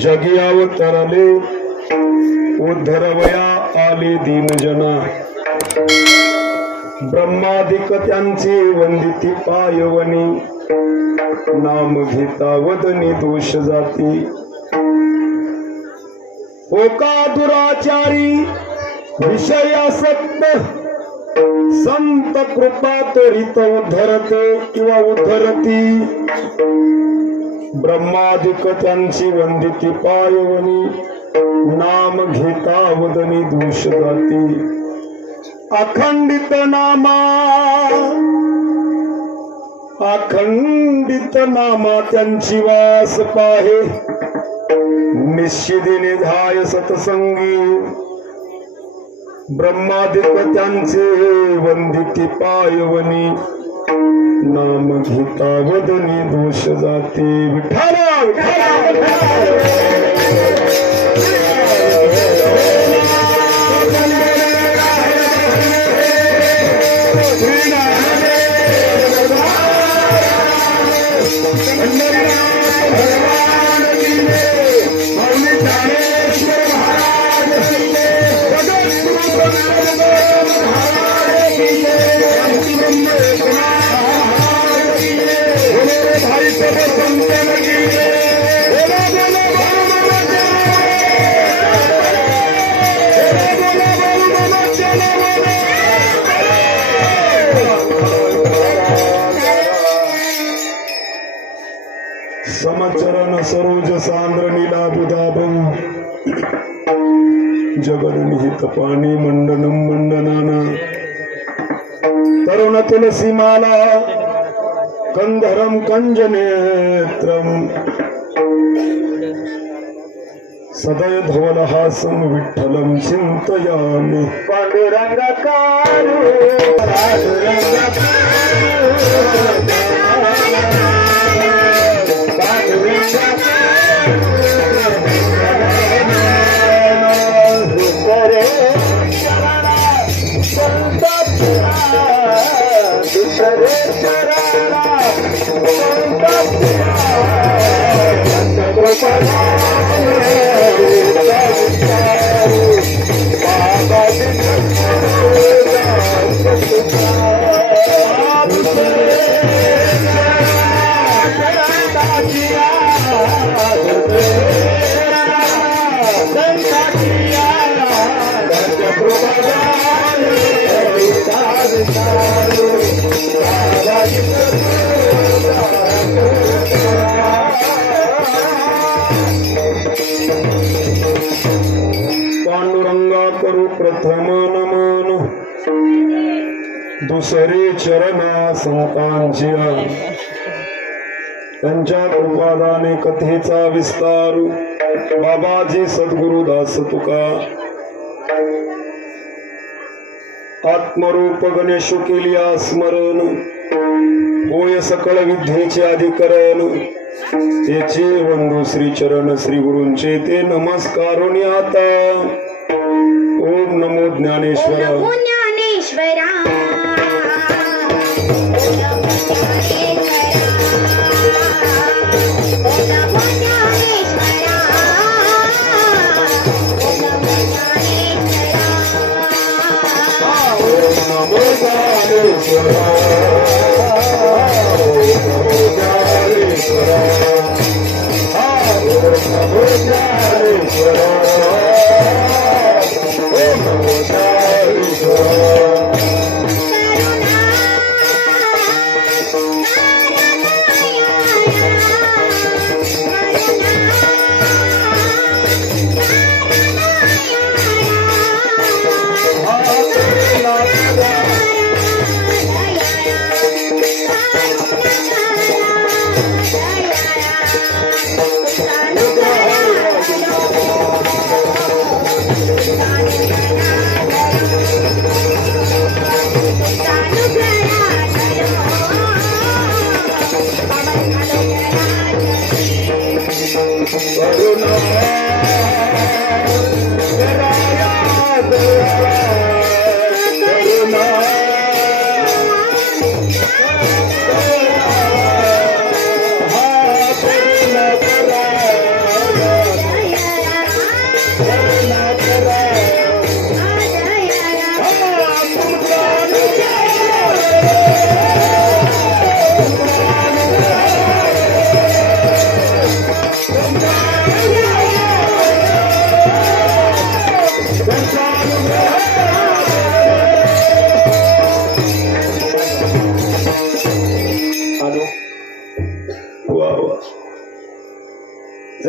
जगी अवतरले उद्धरवया आले दीनजना ब्रह्मादिक त्यांची वंदिती पायवनी नाम घेता वदनी दोष जाती होका दुराचारी विषय असक्त संत कृपा त्वरित उद्धरते किंवा उद्धरती ब्रह्मादिक त्यांची वंदिती पायवनी नाम घेता वदनी दोष जाती अखंडित नामा त्यांची वास पाहे निश्चितीने धाय सतसंगी ब्रह्मादिक त्यांचे वंदिती पायवनी नाम घेता वदनी दोष जाते विठ्ठला समचरण सरोज सांद्र नीला बुधाभं जगन्निहित पाणी मंडनम मंडनाना तरुण तुलसी माला कंधरम कंजनेत्रम सदय धवलहासं विठ्ठलं चिन्तयामि पांडुरंगाकारु पांडुरंगा करू प्रथम नमन दुसरे चरणा संतांच्या त्यांच्या कृपादाने कथेचा विस्तार बाबाजी सद्गुरुदास तुका आत्मरूप गणेश केलिया स्मरण होय सकळ विद्येचे अधिकरण त्याचे वंदू श्री चरण श्री गुरूंचे ते नमस्कारोनी आता ओम नमो ज्ञानेश्वरा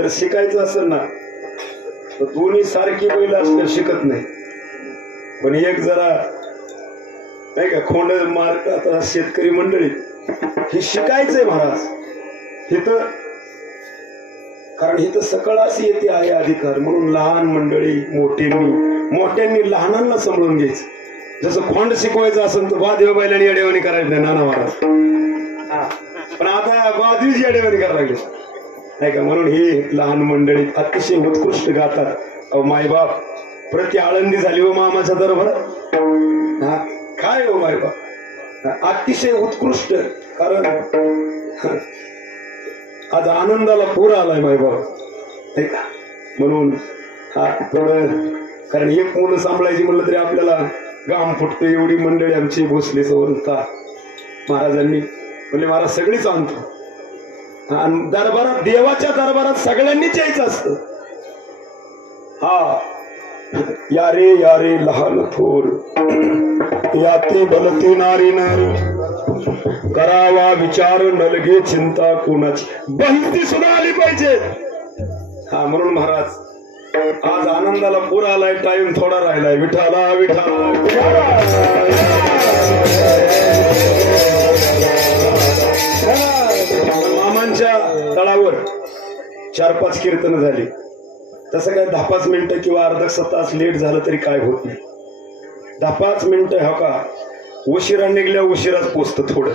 शिकायचं असेल ना तर दोन्ही सारखी बैल असल्या शिकत नाही. पण एक जरा नाही का खोंड मारतात शेतकरी मंडळी हे शिकायचंय महाराज इथं. कारण इथं सकळ अशी येते आहे अधिकार म्हणून लहान मंडळी मोठ्यांनी लहानांना समजून घ्यायचं. जसं खोंड शिकवायचं असेल तर वादीव बैलांनी येडेवाणी करायला नाही नाना महाराज. पण आता वादीच येडेवाणी करायला लागले नाही का. म्हणून ही लहान मंडळी अतिशय उत्कृष्ट गातात. अहो मायबाप प्रति आळंदी झाली हो मामाच्या दरबारात. हा काय हो मायबाप अतिशय उत्कृष्ट. कारण आज आनंदाला पूर आलाय मायबाप नाही का. म्हणून हा थोडं कारण एक मुलं सांभाळायची म्हणलं तरी आपल्याला गाम फुटतं. एवढी मंडळी आमची भोसले सवरता महाराजांनी म्हणजे महाराज सगळीच आणतो आणि दरबारात देवाच्या दरबारात सगळ्यांनीच यायचं असतं. हा यारे लहान थोर याती बलती नारी नारी करावा विचार नलगे चिंता कोणाची बहिती सुद्धा आली पाहिजे. हा म्हणून महाराज आज आनंदाला पूर आलाय. टाइम थोडा राहिलाय. विठाला विठाला मामांच्या तळावर 4-5 कीर्तन झाली. तसं काय 10-5 मिनिटं किंवा अर्धा तास लेट झालं तरी काय होत नाही. 10-5 मिनिटं हो का उशिरा निघल्या उशिराच पोचतं थोडं.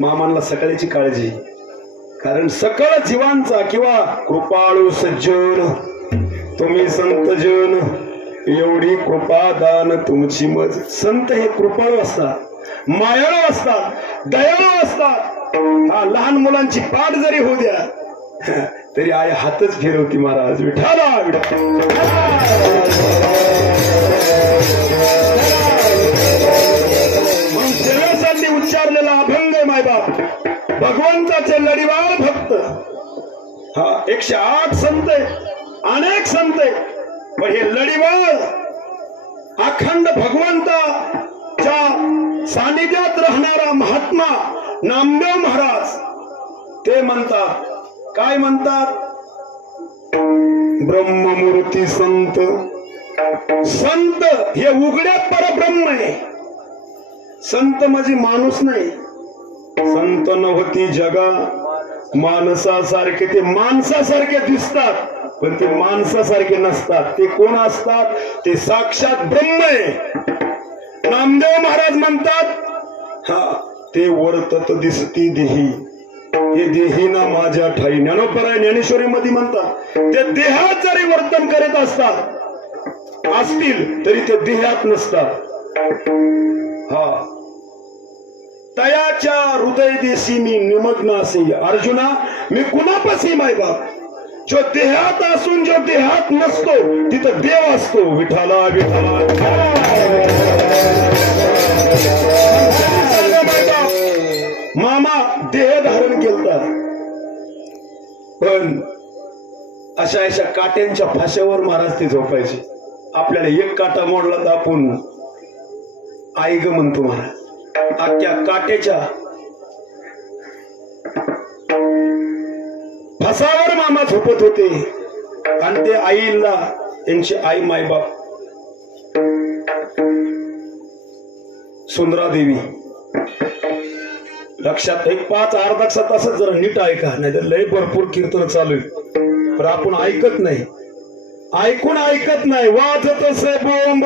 मामांना सकाळची काळजी कारण सकळ जीवांचा किंवा कृपाळू सज्जन तुम्ही संत जन एवढी कृपा दान तुमची मज. संत हे कृपाळू असतात, मायाळू असतात, दयाळू असतात. हा लहान मुलांची पाठ जरी होऊ द्या तरी आई हातच फिरवती महाराज. विठाला म्हणून सेवेसाठी उच्चारलेला अभंग आहे मायबाप. भगवंताचे लढीवाळ भक्त. हा 108 संत आहे, अनेक संत आहे. पण हे लढीवाळ अखंड भगवंताच्या सानिध्यात राहणारा महात्मा नामदेव महाराज ते म्हणतात. काय म्हणतात? ब्रह्ममूर्ती संत. संत हे उघड्यात परब्रह्म आहे. संत म्हणजे माणूस नाही. संत नव्हती जगा माणसासारखे. ते माणसासारखे दिसतात पण ते माणसासारखे नसतात. ते कोण असतात? ते साक्षात ब्रह्म आहे. नामदेव महाराज म्हणतात हा ते वर्तत दिसती देही हे देही ना माझ्या ठाई. ज्ञानोपराय ज्ञानेश्वरी मध्ये म्हणतात ते देहात जरी वर्तन करत असतील तरी ते देहात नसतात. हा तयाच्या हृदय देशी मी निमग्न असे. अर्जुना मी कुणापाशी मायबाप. जो देहात असून जो देहात नसतो तिथं देव असतो. विठाला विठाला मामा देह धारण केलता पण अशा काट्यांच्या फाश्यावर महाराज ते झोपायचे. आपल्याला एक काटा मोडला तर आपण आई ग म्हणतो महाराज. अख्ख्या काट्याच्या फासावर मामा झोपत होते आणि ते आईला त्यांची आई मायबाप सुंदरादेवी. लक्षात एक 5-अर्धा तासात जरा नीट ऐका नाही तर लय भरपूर कीर्तन चालू आहे पण आपण ऐकत नाही. ऐकून ऐकत नाही. वाजत असे बोंब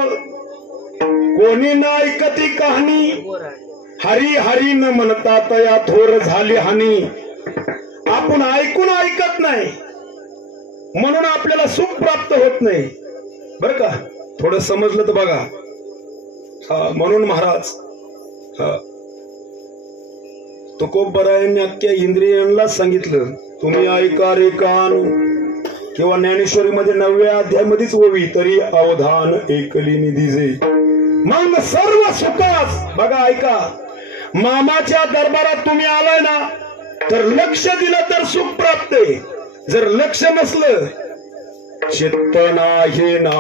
कोणी ना ऐकती कहाणी. हरी हरी न म्हणतात या थोर झाली हानी. आपण ऐकून ऐकत नाही म्हणून आपल्याला सुख प्राप्त होत नाही. बर का थोडं समजलं तर बघा. हा म्हणून महाराज तुकोबरायांनी अख्ख्या इंद्रियांना सांगितलं तुम्ही ऐका रे कान. किंवा ज्ञानेश्वरी मध्ये 9व्या अध्यायामध्येच ओवी तरी अवधान एकली निधीजे. मग सर्व सुखास बघा ऐका. मामाच्या दरबारात तुम्ही आलाय ना तर लक्ष दिलं तर सुख प्राप्त आहे. जर लक्ष नसलं चित्त नाही ना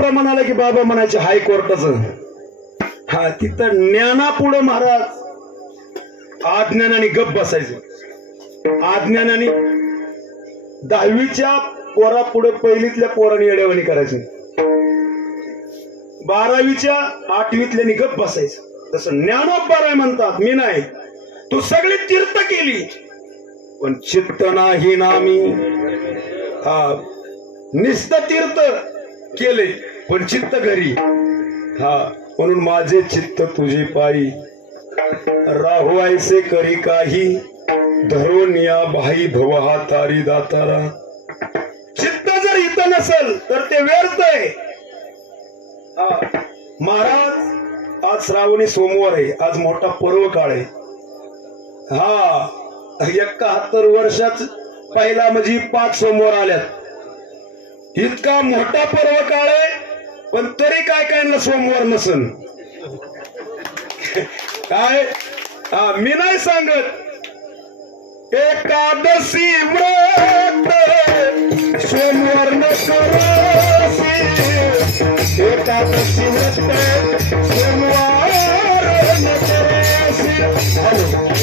प्रमाण आलं की बाबा म्हणायचे हायकोर्टाचं. हा तिथं ज्ञानापुढं महाराज अज्ञानाने गप बसायचं. अज्ञानाने 10वीच्या पोरा पुढे पहिलीतल्या पोराने येड्यावानी करायचं. 12वीच्या 8वीतल्यानी गप बसायचं. तसं ज्ञानोबराय म्हणतात. मी नाही, तू सगळी तीर्थ केली पण चित्त नाही नामी. हा निस्त तीर्थ केले पण चित्त घरी. हा म्हणून माझे चित्त तुझे पायी राहू ऐसे करी काही धरून या भाई भव हा तारी दातारा. चित्त जर इथं नसेल तर ते व्यर्थ आहे. महाराज आज श्रावणी सोमवार आहे. आज मोठा पर्व काळ आहे. हा 71 वर्षात पहिला म्हणजे 5 सोमवार आल्यात. इतका मोठा पर्व काळ आहे पण तरी काय काय सोमवार नसन काय. मी नाही सांगत. एकादशी व्रत सोमवार न करसी. एकादशी व्रत सोमवार न करसी.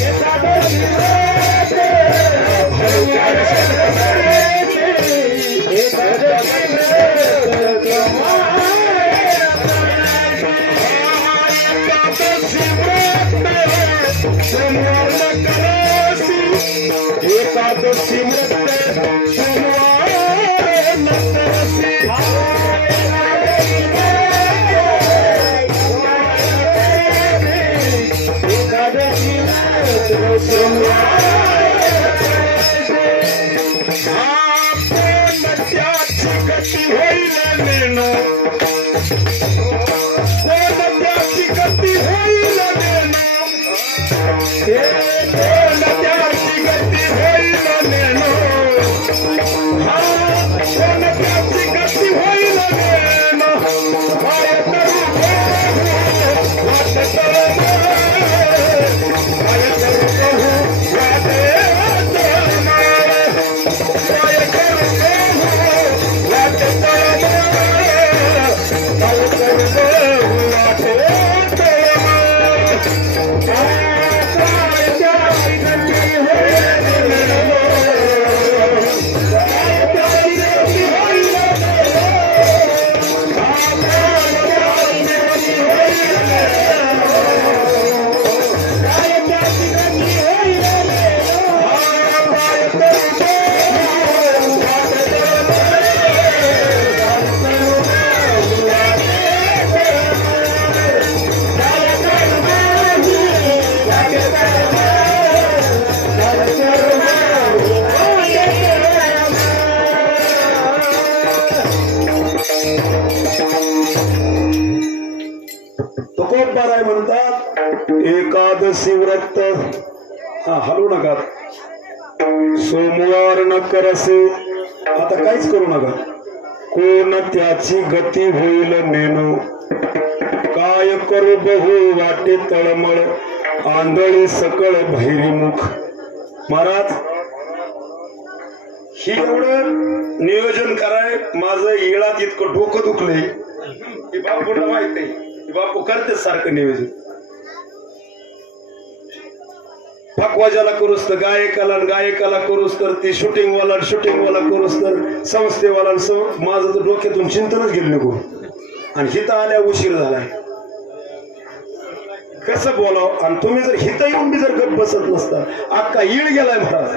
एकादशी व्रत सोमवार न करसी. एकादशी व्रत सोमवार न करसी. एकादशी व्रत सोमवार त्याची गती होईल नेणं. त्याची गती होईल नेणं. त्याची गती होईल नेणं. त्याची गती होईल नेणं. काय करू वाट करू काय करू तुकोबाराय म्हणतात. एकादशी व्रत हलवू नका. सोमवार न करसे. आता काहीच करू नका. कोण त्याची गती होईल नेणं. काय करू बहु वाटे तळमळ आंधळी सकळ भैरीमुख. महाराज ही एवढं नियोजन कराय माझं येळात इतकं डोकं दुखलंय की बापूला माहित नाही. बापू करते सारखं नियोजन. पकवाजाला करूस तर गायकाला करूस तर ती शूटिंगवाला करूस तर संस्थेवाला. माझं तर डोक्यातून चिंतनच गेलं निघून. आणि हिथं आल्या उशीर झालाय. कसं बोलाव. आणि तुम्ही जर हिथं येऊन बी जर गप बसत नसता अख्खा ईळ गेलाय महाराज.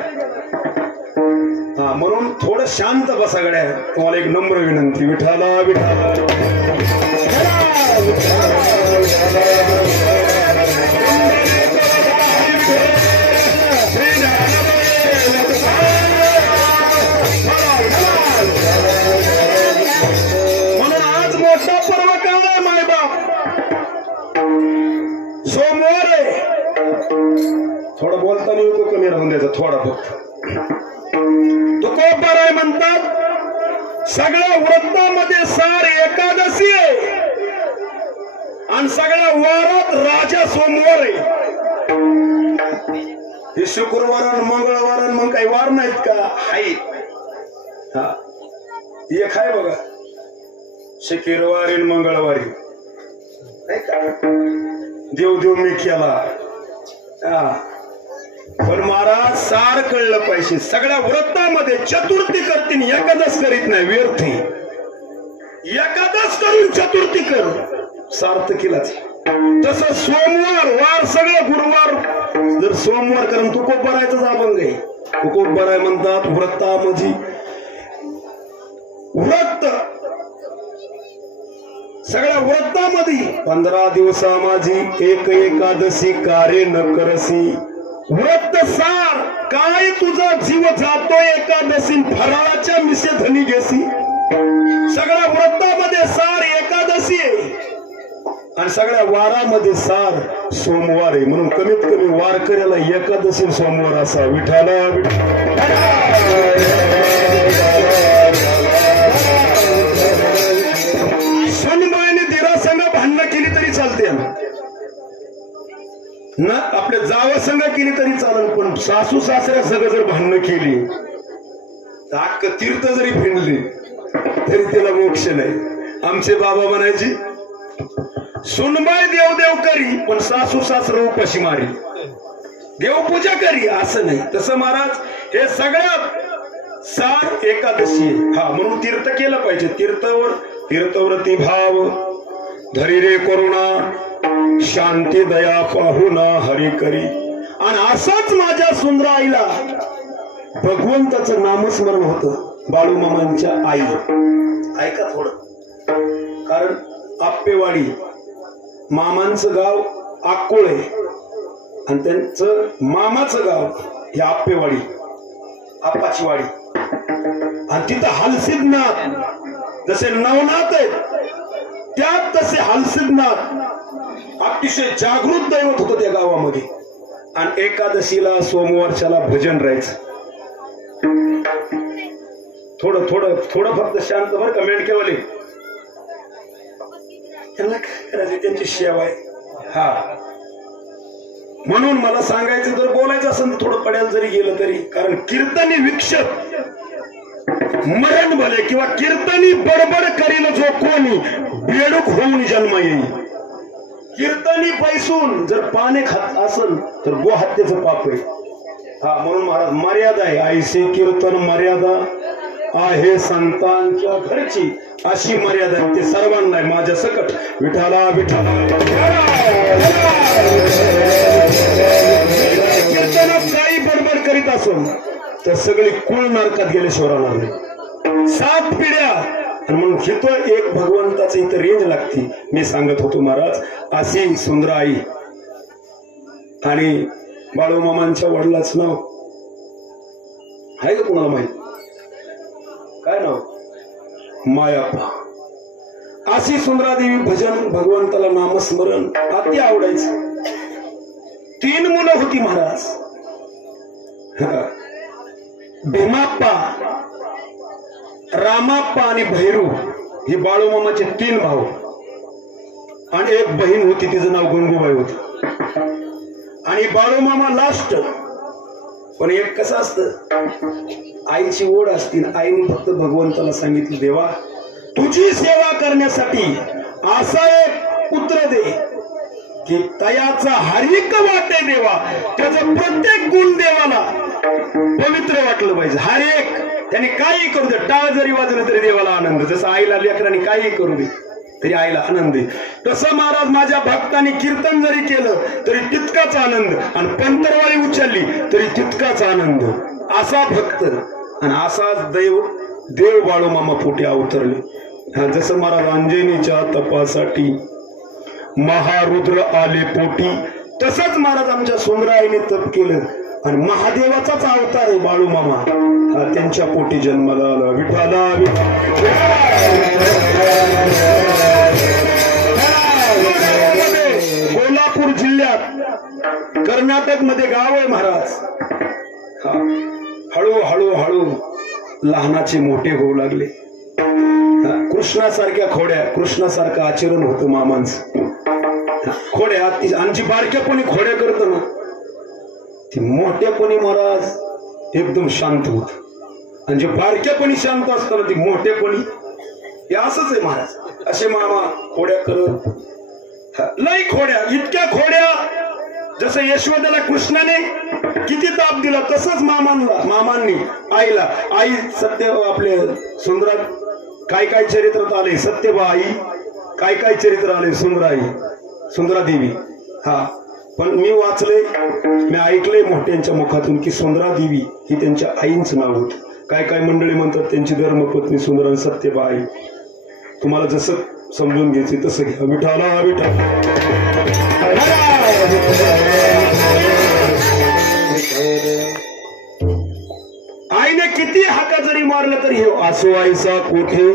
म्हणून थोडं शांत बसा गड्या. तुम्हाला एक नम्र विनंती. विठाला विठाला म्हणून आज मोठा पर्व काळ आहे मायबाप. सोमवार आहे. थोडं बोलताना येतो कमी राहून द्यायचा थोडा फक्त. तुकोबाराय म्हणतात सगळ्या व्रतामध्ये सार एकादशी आहे आणि सगळ्या वारात राजा सोमवार आहे. हे शुक्रवार आणि मंगळवार मग काही वार नाहीत का? आहेत. हा एक आहे बघा शुक्रवारी आणि मंगळवारी नाही का देव मी केला. पण महाराज सार कळलं पाहिजे. सगळ्या व्रतामध्ये चतुर्थी करतील, एकादश करीत नाही, व्यर्थ. एकादश करून चतुर्थी कर, सार्थकीलाच. तसं सोमवार वार सगळं गुरुवार जर सोमवार करून तुकोप भरायचं अभंग आहे. तुकोप भराय म्हणतात व्रतामध्ये. व्रत सगळ्या व्रतामध्ये 15 दिवसा माझी एक एकादशी कार्य न करसी. व्रत सार काय तुझा जीव जातो एकादशी, फराळाच्या मिसे धनी घेसी. सगळ्या व्रतामध्ये सार एकादशी आहे आणि सगळ्या वारामध्ये सार सोमवार आहे. म्हणून कमीत कमी वारकऱ्याला एकादशी सोमवार असा. विठाला सन्माने दिरासंग भांडणं केली तरी चालते ना, आपल्या जावासंग केली तरी चालेल. पण सासू सासऱ्या सगळं जर भांडणं केली तर अख्ख तीर्थ जरी फिरली तरी त्याला मोक्ष नाही. आमचे बाबा म्हणायची सुनबाई देवदेव करी पण सासू सासरं उपाशी मारी, देवपूजा करी असं नाही. तसं महाराज हे सगळ्यात सार एकादशी आहे. हा म्हणून तीर्थ केलं पाहिजे. तीर्थव्रती भाव धरी रे करुणा, शांती दया पाहुना हरी करी. आणि असाच माझ्या सुंदराईला भगवंताचं नामस्मरण होतं. बाळूमामांच्या आई, ऐका थोडं, कारण आप्पेवाडी मामांचं गाव अक्कोळे आणि त्यांचं मामाचं गाव हे आप्पेवाडी, आप्पाची वाडी. आणि तिथं हलसिद्धनाथ जसे नवनाथ आहेत त्यात तसे हलसिद्धनाथ अतिशय जागृत दैवत होतं त्या गावामध्ये. आणि एकादशीला सोमवारच्याला भजन राहायचं. थोडं थोडं थोडं फक्त शांत बरं कमेंट केवले त्यांना काय करायचं, त्यांची सेवा आहे. हा म्हणून मला सांगायचं जर बोलायचं असेल तर थोडं पड्याला जरी गेलं तरी, कारण कीर्तनी विक्षत मरण भले किंवा कीर्तनी बडबड करील जो कोणी बेडूक होऊन जन्म येईल. कीर्तनी पैसून जर पाने खात असेल तर गोहत्येचं पाप आहे. हा म्हणून महाराज मर्यादा आहे. ऐसे कीर्तन मर्यादा आहे संतांच्या घरची, अशी मर्यादा आहे. ते सर्वांना आहे माझ्या सकट. विठाला विठाला कीर्तनात काही बडबड करीत असून तर सगळी कुळ नरकात गेल्याशिवाय राहणार नाही. 7 पिढ्या. आणि म्हणून घेतो एक भगवंताचं इथं रेंज लागती. मी सांगत होतो महाराज अशी सुंदराई. आणि बाळूमामांच्या वडिलाचं नाव आहे का कुणाला माहित? काय नाव? मायाप्पा. अशी सुंदरादेवी भजन भगवंताला नामस्मरण अति आवडायचं. 3 मुलं होती महाराज. भीमाप्पा, रामाप्पा आणि भैरू ही बाळूमामाचे 3 भाऊ. आणि एक बहीण होती तिचं नाव गंगूबाई होती. आणि बाळूमामा लास्ट. पण एक कसं असतं, आईची ओढ असती. आईने फक्त भगवंताला सांगितलं देवा तुझी सेवा करण्यासाठी असा एक पुत्र दे की तयाचा हरिक वाटे देवा. त्याचं प्रत्येक गुण देवाला पवित्र वाटलं पाहिजे. हर एक त्यांनी काही करू दे, टाळ जरी वाजलं तरी देवाला आनंद. जसं आईला लेकरांनी काही करू दे तरी आईला आनंद आहे. तसं महाराज माझ्या भक्तांनी कीर्तन जरी केलं तरी तितकाच आनंद, आणि पंतरवाळी उचलली तरी तितकाच आनंद. असा भक्त आणि असाच देव बाळूमामा पोटी अवतरले. जसं महाराज अंजनीच्या तपासाठी महारुद्र आले पोटी, तसंच महाराज आमच्या सुंदराईने तप केलं आणि महादेवाचाच अवतार आहे बाळूमामा. त्यांच्या पोटी जन्माला आला. विठाला कोल्हापूर जिल्ह्यात कर्नाटक मध्ये गाव आहे महाराज. हळूहळू हळू लहानाचे मोठे होऊ लागले. कृष्णासारख्या खोड्या, कृष्णासारखं आचरण होतं मामांचं. खोड्या आमची बारक्यापणी खोड्या करत ना, ती मोठ्यापणी महाराज एकदम शांत होत. आणि जे बारक्यापणी शांत असताना ती मोठेपणी हे असंच आहे महाराज. असे मामा खोड्या करत, लई खोड्या, इतक्या खोड्या जसं यशोदेला कृष्णाने किती ताप दिला तसंच मामांनी आईला. आई सत्य आपले सुंदरात काय काय चरित्रात आले, सत्यबा आई काय काय चरित्र आले, सुंदरा देवी. हा पण मी वाचले, मी ऐकले मोठ्यांच्या मुखातून की सुंदरा देवी ही त्यांच्या आईंचं नाव होत. काय काय मंडळी म्हणतात त्यांची धर्मपत्नी सुंदरा सत्यबा आई. तुम्हाला जसं समजून घ्यायचे तसं घ्या. विठाला विठा. आईने किती हाका जरी मारलं तरी असो आईचा कोठे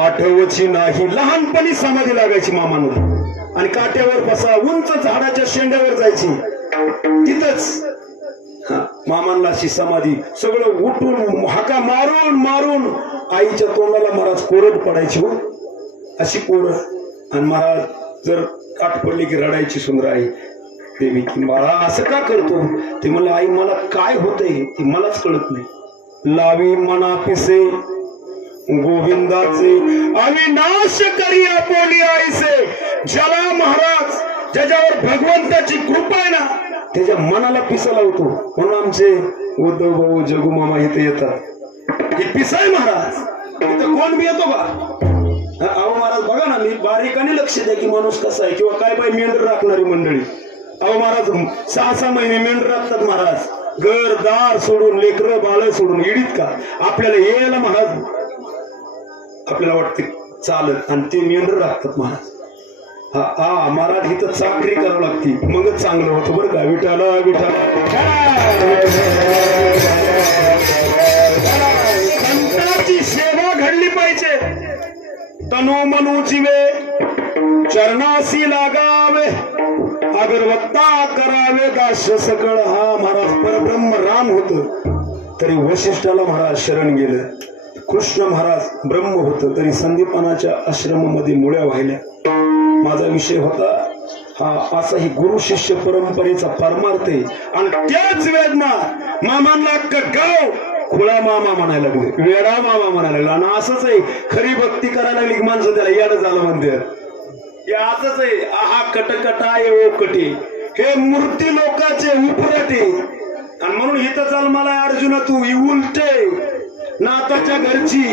आठवची नाही. लहानपणी समाधी लागायची मामांना आणि काट्यावर बसा, उंच झाडाच्या शेंड्यावर जायची, तिथंच मामांना अशी समाधी. सगळं उठून हाका मारून मारून आईच्या तोंडाला महाराज कोरड पडायची हो, अशी कोरड. आणि महाराज जर काठ पडली की रडायची सुंदर आई देवी की बाळा असं का करतो. ते म्हणलं आई मला काय होतंय ते मलाच कळत नाही. लावी मना पिसे गोविंदाचे अविनाश करी आपोली आईसे. ज्याला महाराज ज्याच्यावर भगवंताची कृपा आहे ना त्याच्या मनाला पिसा लावतो. म्हणून आमचे उद्धव भाऊ जगू मामा इथे येतात, हे पिसाय महाराज. इथं कोण बी येतो का अहो महाराज बघा ना, मी बारीकाने लक्ष द्या की माणूस कसा आहे. किंवा काय बाई मेंढर राखणारी मंडळी, अहो महाराज 6-6 महिने मेंढर राखतात महाराज, घर दार सोडून, लेकरं बाळ सोडून. इडीत का आपल्याला यायला महाराज आपल्याला वाटते चालत, आणि ते मेंढर राखतात महाराज. हा महाराज इथं चाकरी करावं लागते मगच चांगलं होतं बरं का. विठाला विठाला. संतांची सेवा घडली पाहिजे. तनो मनो जीवे चरणासी लागावे, अगरवत्ता करावे दास सकळ. हा महाराज परब्रह्म राम होत तरी वशिष्ठाला महाराज शरण गेलं. कृष्ण महाराज ब्रह्म होत तरी संदीपानाच्या आश्रमामध्ये मुळ्या वाहिल्या. माझा विषय होता हा असा ही गुरु शिष्य परंपरेचा परमार्थ आहे. आणि त्याच वेदना मामांना गाव खुळा मामा म्हणायला लागले, वेडा मामा म्हणायला लागला. आणि असंच आहे, खरी भक्ती करायला लागली माणसं त्याला याड झालं म्हणते. हे असंच आहे. आहा कटकटा ये ओ कटे, हे मूर्ती लोकांचे उपरटे. आणि म्हणून इथं चाल मला अर्जुना तू उलटे नाताच्या घरची.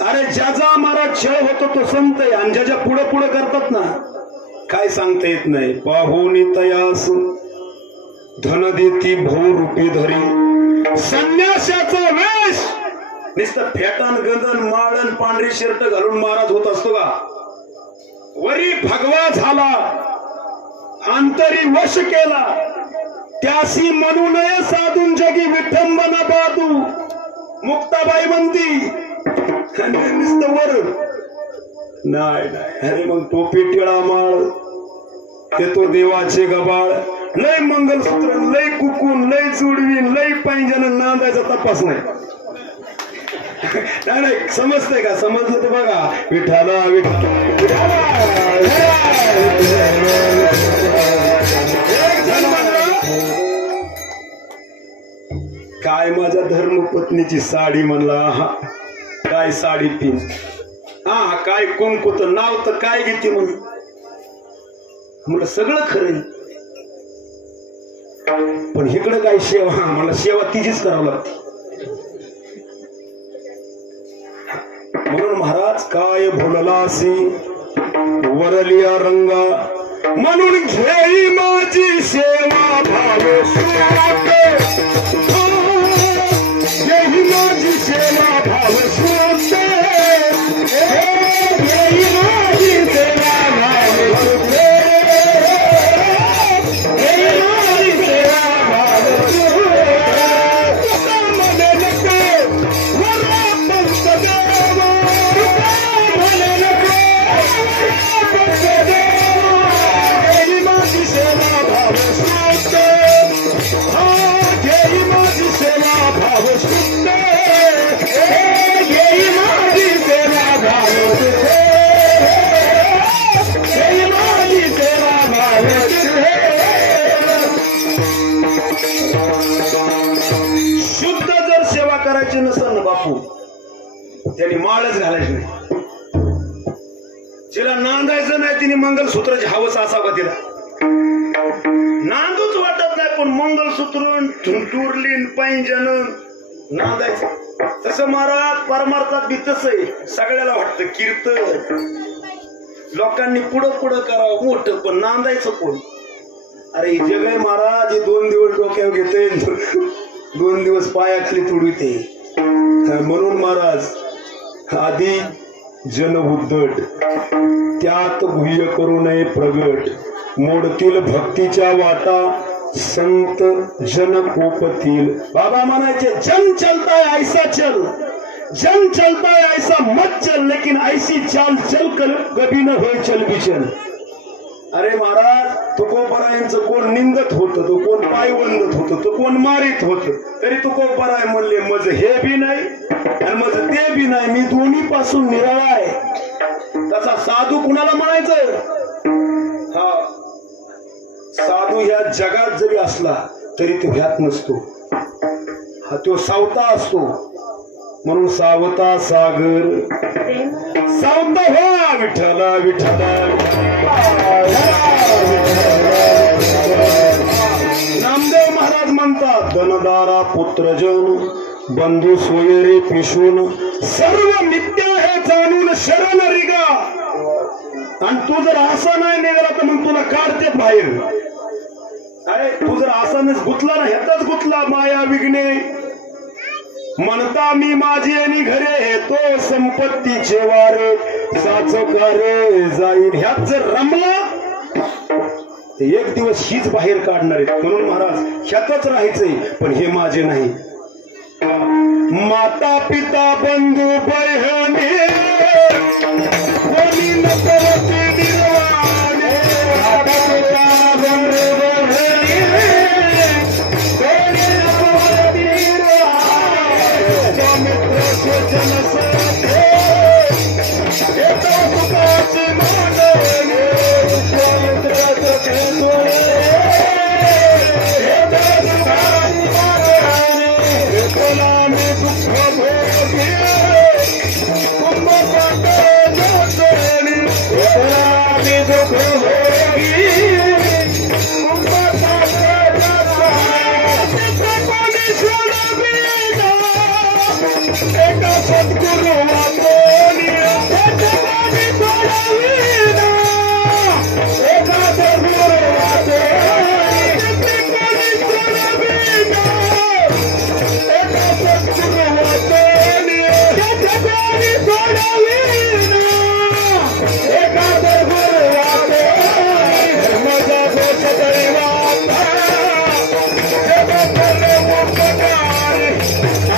अरे ज्याचा मारा छळ होतो तो संत आहे, आणि ज्याच्या पुढे पुढे करतात ना काय सांगता येत नाही. पाहुनी तयास धन देती भाऊ रूपी धरी, संन्यासाचा वेश नुसतं फेटान गंजन माळण पांढरी शर्ट घालून महाराज होत असतो का. वरी भगवा झाला, अंतरी वश केला, त्यासी म्हणू नये साधून जगी विठंबना बादू. मुक्ताबाई म्हणती नुसतं वर नाही. अरे मग टोपी टिळा माळ येतो देवाचे गबाळ. लय मंगलसूत्र, लय कुकून, लय जुडवीन, लय पैंजन, नांदायचा तपास नाही. नाही समजतंय का. समजलं तर बघा. विठाला विठाला. काय माझ्या धर्मपत्नीची साडी म्हणला, हा काय साडी पिन, हा काय कुंकुत नाव तर काय घेते म्हणून. म्हणलं सगळं खरं पण इकडं काय सेवा, मला सेवा तिचीच करावं लागते. म्हणून महाराज काय भोललासी वरलिया रंगा, म्हणून घेई माझी सेवा भाव घेई माझी सेवा भाव सोते, घेई माझी सेवा भाव सोते, घेई माझी सेवा भाव सोते. म्हणे नको वरा पंत देवा, म्हणे नको पंत देवा, घेई माझी सेवा भाव सोते, घेई माझी सेवा भाव सुंदर, घेई माझी सेवा भाव सुंदर, घेई माझी सेवा भाव सुंदर. शुद्ध जर सेवा करायची नसेल ना बापू, त्यांनी माळच घालायची नाही. जिला नांदायचं नाही तिने मंगलसूत्राची हवस असावं तिला. नांदूच वाटत नाही पण मंगलसूत्र टुरलीन पैंजन नांदायचं. तसं महाराज परमार्थात बी तसं आहे. सगळ्याला वाटतं कीर्तन लोकांनी पुढं पुढं करावं मोठं, पण नांदायचं कोण? अरे जग आहे महाराज. 2 दिवस डोक्यावर घेते, 2 दिवस पायाखाली तुडविते. म्हणून महाराज आधी जन उद्धट त्यात गुह्य करू नये प्रगट. मोडतील भक्तीच्या वाटा संत जन कोपतील. बाबा म्हणायचे जन चलता है ऐसा चल, जन चलता है ऐसा मत चल, लेकिन ऐसी चाल चल कर कभी न होय चल बिचल. अरे महाराज तुकोबरायांचं कोण निंदत होतं, तो कोण पायवंदत होतं, तो कोण मारित होतं, तरी तुकोबराय म्हणले मज हे बी नाही आणि मज ते बी नाही, मी दोन्ही पासून निराळा आहे. तसा साधू कुणाला म्हणायचं? हा साधू ह्या जगात जरी असला तरी तो ह्यात नसतो. हा तो सावता असतो. म्हणून सावता सागर सावता हो विठ्ठला विठ्ठला. नामदेव महाराज म्हणतात धनदारा पुत्रजन बंधू सोयरे पिशून सर्व मिथ्या हे जाणून शरण रिगा. आणि तू जर असा नाही निघाला तर मग तुला काढते बाहेर. अरे तू जर असाच गुतला ना ह्यातच गुतला माया विघ्ने म्हणता मी माझी आणि घरे हे तो संपत्तीचे वारे साचकारे जाईल. ह्यात जर रमला एक दिवस हीच बाहेर काढणार आहे. म्हणून महाराज ह्यातच राहायचंय, पण हे माझे नाही. माता पिता बंधू बहिणी कोणी नकरते निर्वाणे. माता पिता बंधू बहिणी कोणी नकरते निर्वाणे. मित्र स्वजन साथे येतो सुखाची मांडणे. मित्राचं खेळतोय येतो सुखाची मांडणे. कोला मी दुःख भोगी कुंभपात जोडणी. कोला मी दुःख भोगी कुंभपात जोडणी. कोणी सोडविना एका सद्गुरु वाचोनी. कोणी सोडविना एका सद्गुरु वाचोनी. कोणी सोडविना एका सद्गुरु वाचोनी. कोणी सोडविना एका सद्गुरु वाचोनी. धर्माचा दोष दैवाचा जगतले उपकारी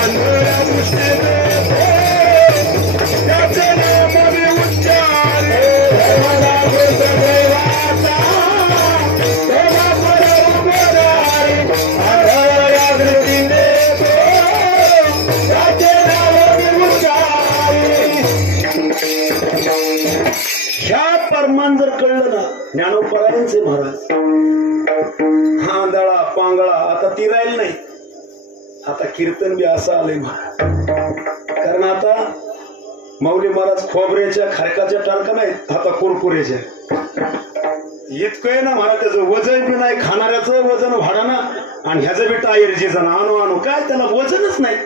आंधळ्या दृष्टी देतो त्याचे नाम मी उच्चारे. धर्माचा दोष दैवाचा देवापर उपकारी आंधळ्या दृष्टी देतो त्याचे नाम मी उच्चारे. ह्या परमान जर कळलं ना ज्ञानोपरायणचे महाराज हांदळा पांगळा आता ती राहील नाही. आता कीर्तन बी असं आलंय महाराज. कारण आता माऊली महाराज खोबऱ्याच्या खारकाच्या टाळका नाही, आता कुरकुऱ्याच्या. इतकं आहे ना महाराज त्याचं वजन बी नाही. खाणाऱ्याचं वजन वाढाना आणि ह्याचं बी टायर जे जण आणू आणू काय त्याला वजनच नाही.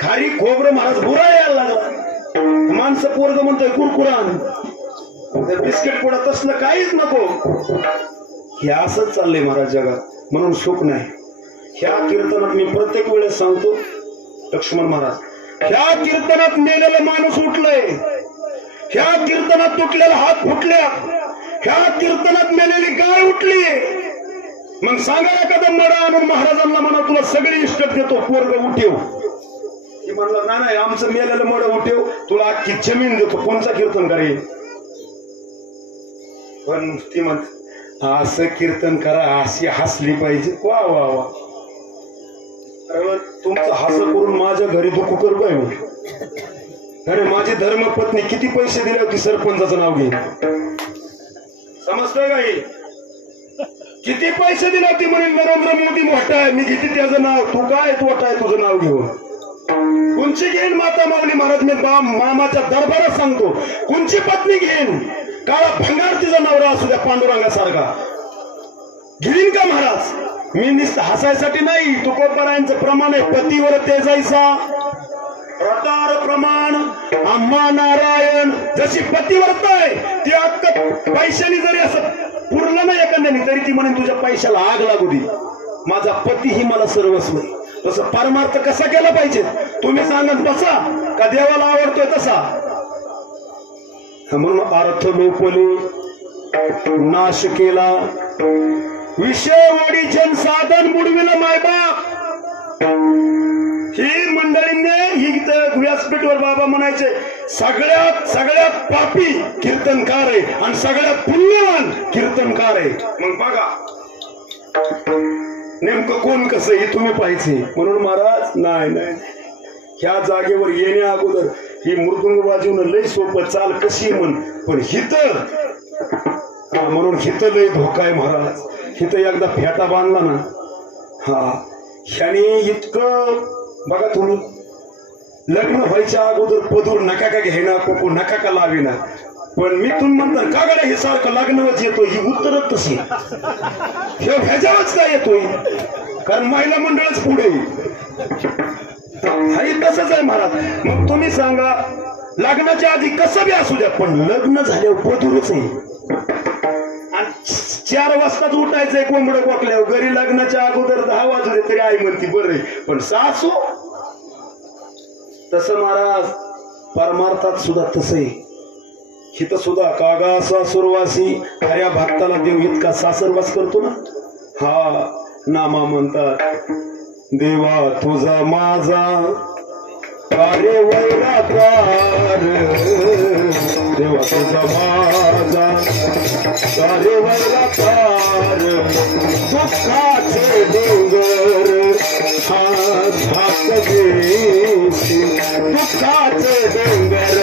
खारी खोबरं महाराज बुरा यायला लागला. माणसं पोरग म्हणतोय कुरकुरा आण, बिस्किट पुडा तसलं काहीच नको. हे असंच चाललंय महाराज जगात. म्हणून सुख नाही. ह्या कीर्तनात मी प्रत्येक वेळेस सांगतो लक्ष्मण महाराज ह्या कीर्तनात मेलेला माणूस उठलंय. ह्या कीर्तनात तुटलेला हात फुटल्या. ह्या कीर्तनात मेलेली गाय उठली. मग सांगा एखादा मडा आणून महाराजांना म्हणा तुला सगळी इष्टक देतो पोरग उठेव. ती म्हणलं नाही नाही आमचं मेलेलं मड उठेव तुला अख्खी जमीन देतो. कोणचा कीर्तन करेल? पण ती म्हणत असं कीर्तन करा अशी हसली पाहिजे. वा वा वा. अरे तुमचं हस करून माझ्या घरी दुःख करू काय? अरे माझी धर्मपत्नी किती पैसे दिले होते सरपंचाचं नाव घे. समजतोय का? किती पैसे दिले होते म्हणे नरेंद्र मोदी मोठा आहे मी घेते त्याचं नाव. तू काय मोठा आहे तुझं नाव घेऊन? कोणची घेईन माता माऊली महाराज मी मामाच्या दरबारात सांगतो कोणची पत्नी घेईन काळा भंगार तिचा नवरा असू द्या पांडुरंगासारखा घेईन का महाराज मी नुसतं हसायसाठी नाही तुकोबरायांचं प्रमाण आहे पतीवर तेजायचा रतार प्रमाण आम्हा नारायण जशी पतिव्रता आहे ती अक्क पैशाने जरी असं पुरलं नाही एखाद्याने तरी ती म्हणे तुझ्या पैशाला आग लागू दे माझा पती ही मला सर्वस्व आहे तसं परमार्थ कसा केला पाहिजे तुम्ही सांगत तसा का देवाला आवडतोय तसा म्हणून अर्थ लोपले नाश केला विषय वडी जनसाधन बुडविलं मायबाप ही मंडळींनी ही व्यासपीठवर बाबा म्हणायचे सगळ्यात पापी कीर्तनकार आहे आणि सगळ्यात पुण्यवान कीर्तनकार आहे मग बघा नेमकं कोण कसं हे तुम्ही पाहिजे म्हणून महाराज नाही ह्या जागेवर येण्या अगोदर ही मृदुंग वाजवणं लय सोपं चाल कशी म्हण पण हित म्हणून हित लय धोका आहे महाराज हित एकदा फेटा बांधला ना हा ह्याने इतकं बघा तुम्ही लग्न व्हायच्या अगोदर पदूर नका का घेणार कोको नका का लाविना पण मी तुम्ही म्हणता का गड्या हे सारखं लग्नच येतो ही उत्तरच तशी हे ह्याच्यावरच काय येतोय कारण महिला मंडळच पुढे हाही तसंच आहे महाराज मग तुम्ही सांगा लग्नाच्या आधी कसं बी असू द्या पण लग्न झाल्यावर पदूरच आहे आणि 4 वाजताच उठायचंय कोंबडं कोकल्यावर घरी लग्नाच्या अगोदर 10 वाजू दे तरी आई म्हणती बरं पण सासू तसं महाराज परमार्थात सुद्धा तसं आहे हित सुद्धा कागा सासुरवासी खऱ्या भक्ताला देव इतका सासरवास करतो ना हा नामा म्हणतात देवा तुझा माझा कार्य वैराकार देवा तुझा माझा कार्य वैराकार दुःखाचे डोंगर भाकवेसी दुःखाचे डोंगर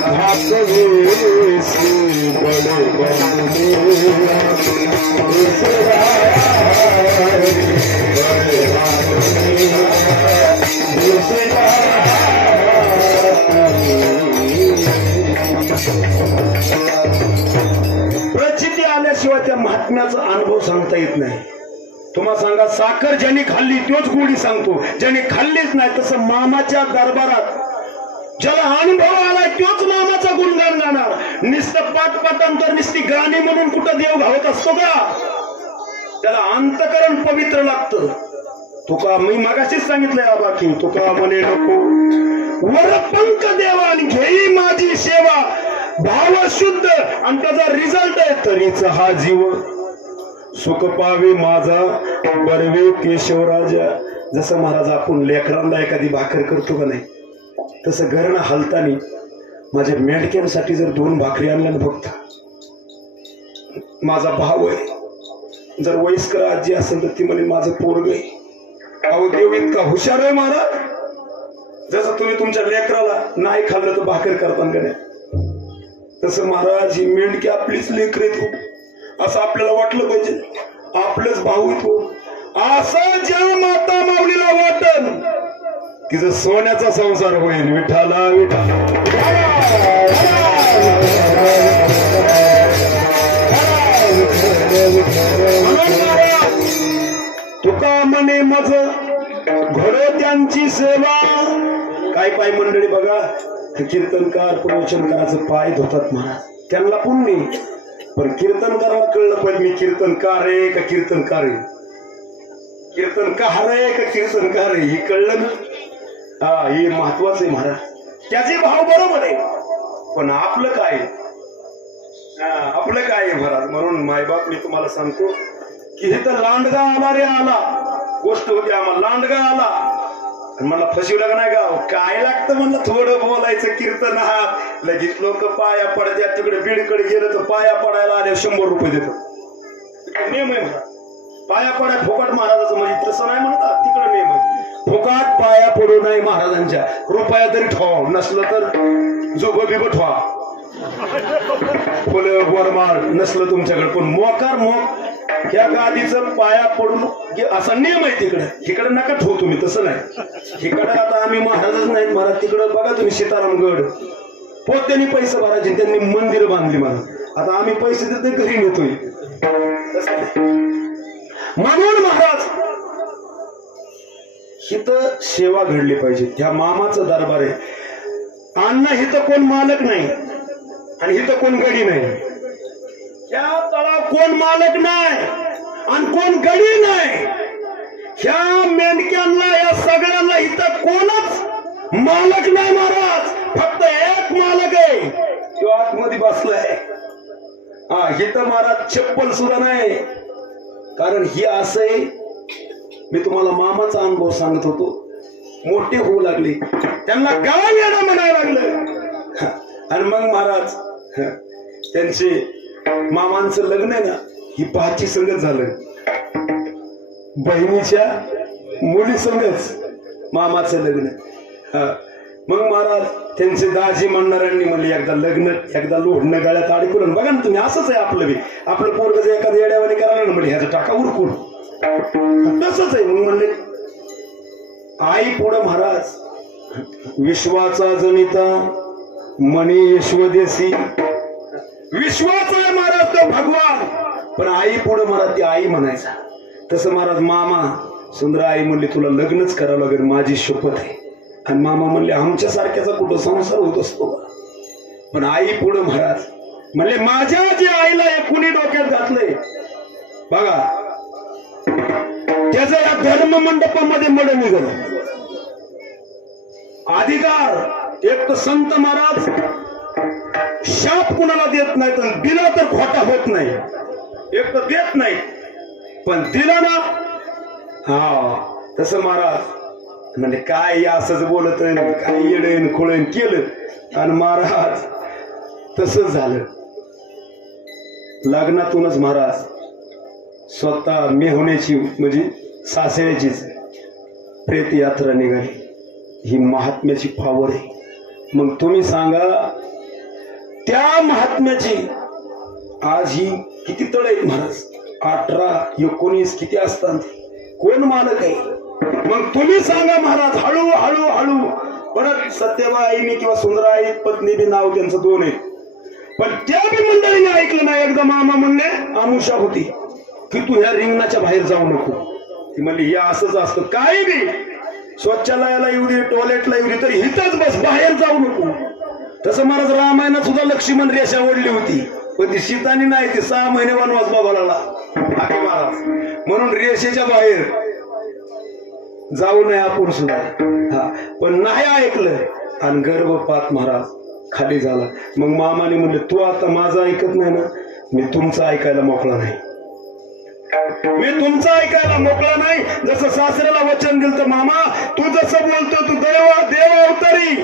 भाकवेसी बडे प्रचिती आल्याशिवाय त्या महात्म्याचा अनुभव सांगता येत नाही तुम्हाला सांगा साखर ज्यांनी खाल्ली तोच गोडी सांगतो ज्यांनी खाल्लीच नाही तसं मामाच्या दरबारात ज्याला अनुभव आलाय तोच नामाचा गुणगान गाणार नुसतं पाठपाठांतर नुसती गाणी म्हणून कुठं देव घावत असतो का त्याला अंतकरण पवित्र लागतं तुका मी मगाशीच सांगितलंय बाकी तुका म्हणे नको वरपंक देवा आणि घेई माझी सेवा भाव शुद्ध आणि त्याचा रिझल्ट आहे तरीच हा जीव सुख पावे माझा बरवे केशवराजा जसं महाराज आपण लेकरांना एखादी भाकर करतो का नाही तसं घरनं हलतानी माझ्या मेंढक्यांसाठी जर 2 भाकरी आणल्या ना फक्त माझा भाव आहे जर वयस्कर आजी असेल तर ती म्हणे माझं पोरग आहे अहो देव इतका हुशार आहे महाराज जसं तुम्ही तुमच्या लेकराला नाही खाल्लं तर भाकर करता का नाही तसं महाराज ही मेंढकी आपलीच लेकर येतो असं आपल्याला वाटलं पाहिजे आपलंच भाऊ येतो असं ज्या माता माऊलीला वाटन की जर सोन्याचा संसार होईल विठाला विठा तुका म्हणे मज घडो त्यांची सेवा काय पाय मंडळी बघा कीर्तनकार प्रवचनकाराचं पाय धुतात महाराज त्यांना पुण्य पण कीर्तनकाराला कळलं पाहिजे मी कीर्तनकार आहे का कीर्तनकार आहे कीर्तनकार आहे का कीर्तनकार आहे हे कळलं ना हा हे महत्वाचं आहे महाराज त्याचे भाव बरोबर आहे पण आपलं काय आहे महाराज म्हणून मायबाप मी तुम्हाला सांगतो की हे तर लांडगा आला रे आला गोष्ट होती आम्हाला लांडगा आला आणि मला फसवलं का नाही गाव काय लागतं म्हणलं थोडं बोलायचं कीर्तन हा लगेच लोक पाया पडतात तिकडे बीडकडे गेलं तर पाया पडायला आले 100 रुपये देतात नियम आहे मला पाया पडाय फुकट महाराजाचं म्हणजे तसं नाही म्हणतात तिकडे नियम आहे फुकट पाया पडू नाही महाराजांच्या रुपया तरी ठेवा नसलं तर जोग बिब ठेवा फुलं वरमाळ नसलं तुमच्याकडे पण मोकार मोक ह्या गादीचं पाया पडून असा नियम आहे तिकडे नका ठेवू तुम्ही, तसं नाही. इकडे आता आम्ही महाराजच नाहीत महाराज, तिकडे बघा तुम्ही सीतारामगड पोत्यांनी पैसे भरायचे, त्यांनी मंदिर बांधली महाराज. आता आम्ही पैसे देतो घरी नेतोय. म्हणून महाराज हिथं सेवा घडली पाहिजे. त्या मामाचं दरबार आहे. अण्णा हिथं कोण मालक नाही आणि हिथं कोण गडी नाही. ह्या तळाव कोण मालक नाही आणि कोण गडी नाही. ह्या मेंढक्यांना या सगळ्यांना इथं कोणच मालक नाही महाराज. फक्त एक मालक आहे, तो आतमध्ये बसलाय. हा इथं महाराज चप्पल सुद्धा नाही. कारण ही असं आहे, मी तुम्हाला मामाचा अनुभव सांगत होतो. मोठे होऊ लागले, त्यांना गाव येणं म्हणायला लागलं. आणि मग महाराज त्यांचे मामांचं लग्न आहे ना, ही पाची संगत झालं. बहिणीच्या मुली संगच मामाचं लग्न. मग महाराज त्यांचे दाजी म्हणणाऱ्यांनी म्हणले एकदा लग्न, एकदा लोढणं गाळ्यात अडकून. बघा ना तुम्ही, असंच आहे आपलं बी. आपलं पोरग जर एखाद्या येड्यावानी करायला ना म्हणजे ह्याचा टाका उरकून, तसंच आहे. मग म्हणले आई पुढं महाराज विश्वाचा जनिता मणी यशवदेसी. विश्वाचा आहे महाराज तो भगवान, पण आई पुढं महाराज ती आई म्हणायचा. तसं महाराज मामा सुंदर आई म्हणले तुला लग्नच करावं लागेल, माझी शपथ आहे. आणि मामा म्हणले आमच्या सारख्याचा कुठं संसार होत असतो. पण आई पुढं महाराज म्हणले माझ्या जे आईला हे कुणी डोक्यात घातलंय बघा, त्याचं या धर्म मंडपामध्ये मड निघालं. अधिकार एक तर संत महाराज शाप कुणाला देत नाही, तर दिला तर खोटा होत नाही. एक तर देत नाही, पण दिला ना हा तसं महाराज म्हणजे काय असंच बोलत काय येडण खोळण केलं. आणि महाराज तसंच झालं. लग्नातूनच महाराज स्वतः मेहुण्याची म्हणजे सासऱ्याचीच प्रेत यात्रा निघाली. ही महात्म्याची फावर आहे. मग तुम्ही सांगा त्या महात्म्याची आज ही किती तळ आहेत महाराज. 18, 19 किती असतात, कोण मालक आहे. मग तुम्ही सांगा महाराज. हळू हळू हळू परत सत्यबाईनी किंवा सुंदराई पत्नी बी नाव त्यांचं 2 आहे. पण त्या बी मंडळीने ऐकलं नाही. एकदा मामा म्हणले अनुषा होती की तू ह्या रिंगणाच्या बाहेर जाऊ नको. ती म्हणली हे असंच असतं, काही बी शौचालयाला येऊ दे, टॉयलेटला येऊ दे, तर इथंच बस, बाहेर जाऊ नको. तसं महाराज रामायणात सुद्धा लक्ष्मण रेषा ओढली होती, पण ती सीतानी नाही. ती 6 महिने वनवास बघायला महाराज. म्हणून रेषेच्या बाहेर जाऊ नये आपण सुद्धा. हा पण नाही ऐकलं आणि गर्भपात महाराज खाली झाला. मग मामाने म्हणले तू आता माझं ऐकत नाही ना, मी तुमचं ऐकायला मोकळा नाही. मी तुमचं ऐकायला मोकळा नाही. जसं सासऱ्याला वचन दिलं तर मामा तू जसं बोलतो तू देव अवतारी,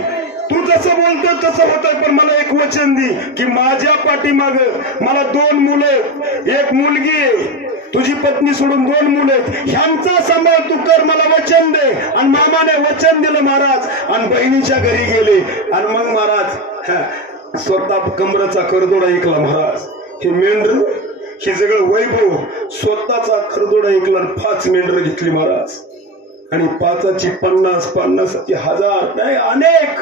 तू जसं बोलतो तसं होतं. पण मला एक वचन दे की माझ्या पाठीमाग मला 2 मुलं, एक मुलगी आहे, तुझी पत्नी सोडून 2 मुलं आहेत, ह्यांचा सांभाळ तू कर, मला वचन दे. आणि मामाने वचन दिलं महाराज आणि बहिणीच्या घरी गेले. आणि मग महाराज स्वतः कमरेचा करदोडा ऐकला महाराज. हे मेंढर हे सगळं वैभव स्वतःचा खरदोडा ऐकला. 5 मेंढर घेतली महाराज. आणि 5ची 50, 50ची 1000 नाही अनेक.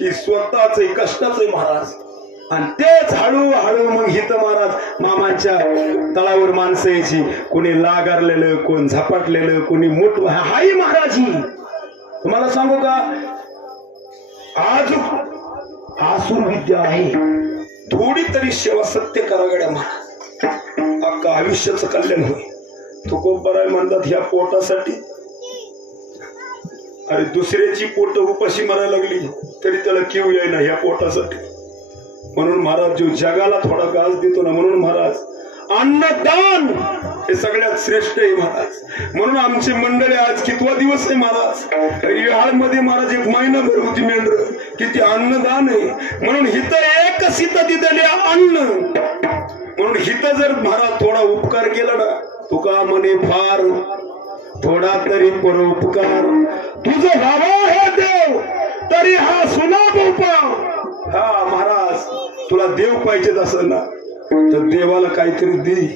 ही स्वतःच कष्टाच महाराज. आणि तेच हळूहळू मग हित महाराज मामांच्या तळावर माणसं यायची. कोणी लागारलेलं, कोण झपाटलेलं, कोणी मोठ. हाही महाराज ही तुम्हाला सांगू का आज आसुर विद्या आहे. थोडी तरी सेवा सत्य करा गड्या महाराज, अख्खा आयुष्याचं कल्याण होईल. तुकोबराय म्हणतात ह्या पोटासाठी. अरे दुसऱ्याची पोट उपाशी मारायला लागली तरी त्याला किव येईना ह्या पोटासाठी. म्हणून महाराज जो जगाला थोडा गाज देतो ना, म्हणून महाराज अन्नदान हे सगळ्यात श्रेष्ठ आहे महाराज. म्हणून आमची मंडळी आज कितवा दिवस आहे महाराज. रिहाळमध्ये महाराज 1 महिनाभर होती मेंढर. किती अन्नदान आहे. म्हणून हित एकच हित दिलेले अन्न. म्हणून हित जर महाराज थोडा उपकार केला ना, तुका म्हणे फार थोडा तरी परोपकार. तुझं व्हावा हे देव तरी हा सुनाम उपाव. हा महाराज तुला देव पाहिजेच असेल ना तर देवाला काहीतरी दे.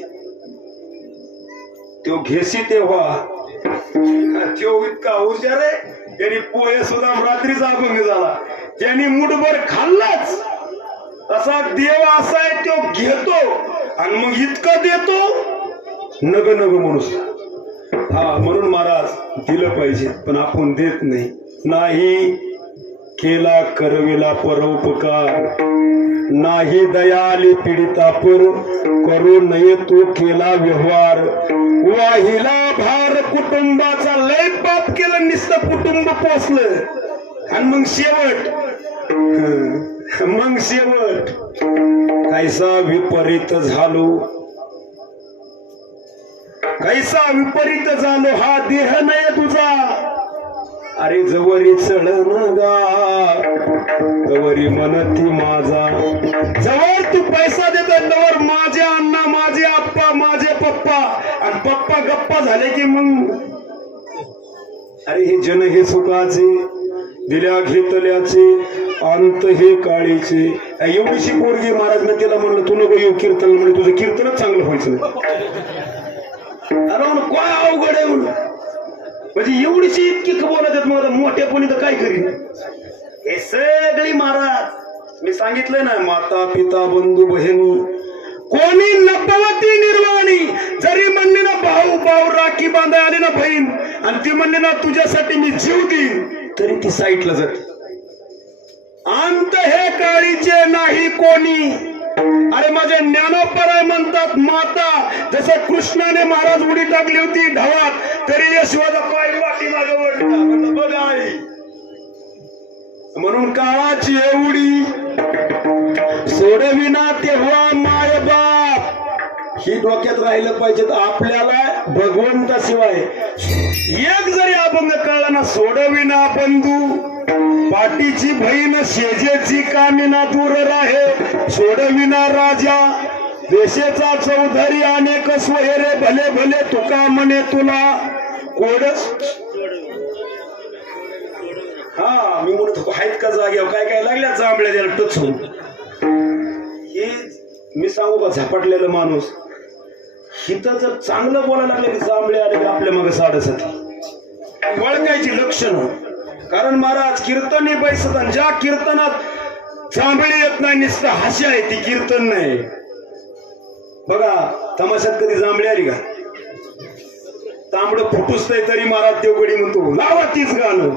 तो घेसी तेव्हा तो इतका हुशार आहे, त्यांनी पोहे सुद्धा रात्रीचा अभंग झाला, ज्यांनी मुठभर खाल्लाच असा देव असा आहे, तो घेतो आणि मग इतकं देतो नग नग माणूस. हा म्हणून महाराज दिलं पाहिजे, पण आपण देत नाही. केला करविला परोपकार, नाही दयाली पीडिता पर, करू नये तो केला व्यवहार. वाहिला भार कुटुंबाचा, लय पाप केलं, नुसतं कुटुंब पोचलं आणि मग शेवट कैसा विपरीत झालो, कैसा विपरीत झालो, हा देह नाही तुझा. अरे जवरी चढण गा, जवरी मनती माझा. जवळ तू पैसा देतो तवर माझे अण्णा, माझे आप्पा, माझे पप्पा, आणि पप्पा गप्पा झाले की मग अरे हे जन हे सुखाचे, दिल्या घेतल्याचे, अंत हे काळीचे. एवढीशी पोरगी महाराजने तिला म्हणलं तू नको येऊ कीर्तन, म्हणजे तुझं कीर्तनच चांगलं व्हायचं. अरे काय अवघड आहे म्हणून, म्हणजे एवढीशी इतकी बोलत आहेत, मग मोठ्यापणी तर काय करीन. हे सगळी महाराज मी सांगितलंय ना, माता पिता बंधू बहीण कोणी नपवती निर्वाणी. जरी म्हणले ना भाऊ भाऊ राखी बांधाय आली ना बहीण, आणि ती म्हणली ना तुझ्यासाठी मी जीव देईन, तरी ती साईटला जाते. अंत हे काळीचे नाही कोणी. अरे माझे ज्ञानोपराय म्हणतात माता, जसं कृष्णाने महाराज उडी टाकली होती ढवात, तरी यशोदा काय वाटी मागे वळली बघा आई. म्हणून काळाची एवढी सोडविना तेव्हा माय बाप, ही डोक्यात राहिलं पाहिजे. आपल्याला भगवंताशिवाय एक जरी अभंग कळला ना, सोडविना बंधू पाटीची बहीण, शेजेची कामिना दूर राहे. सोडविना राजा देशेचा चौधरी, अनेक सोयरे भले भले, तुका म्हणे तुला कोडच. हा मी म्हणत होतो आहेत का जाग्यावर, काय काय लागल्या जांभळ्या त्याला टचून. हे मी सांगू का, झपाटलेलं माणूस हिथं जर चांगलं बोलायला लागलं की जांभळे आले की आपल्या मागे साडेसाती वळखायची लक्षणं. कारण महाराज कीर्तनी बैसत, ज्या कीर्तनात जांभळे येत नाही, नुसतं हास्य आहे, ती कीर्तन नाही. बघा तमाशात कधी जांभळे आली का, तांबडं फुटुसतंय तरी महाराज देवगडी म्हणतो लावा तीच गाणं.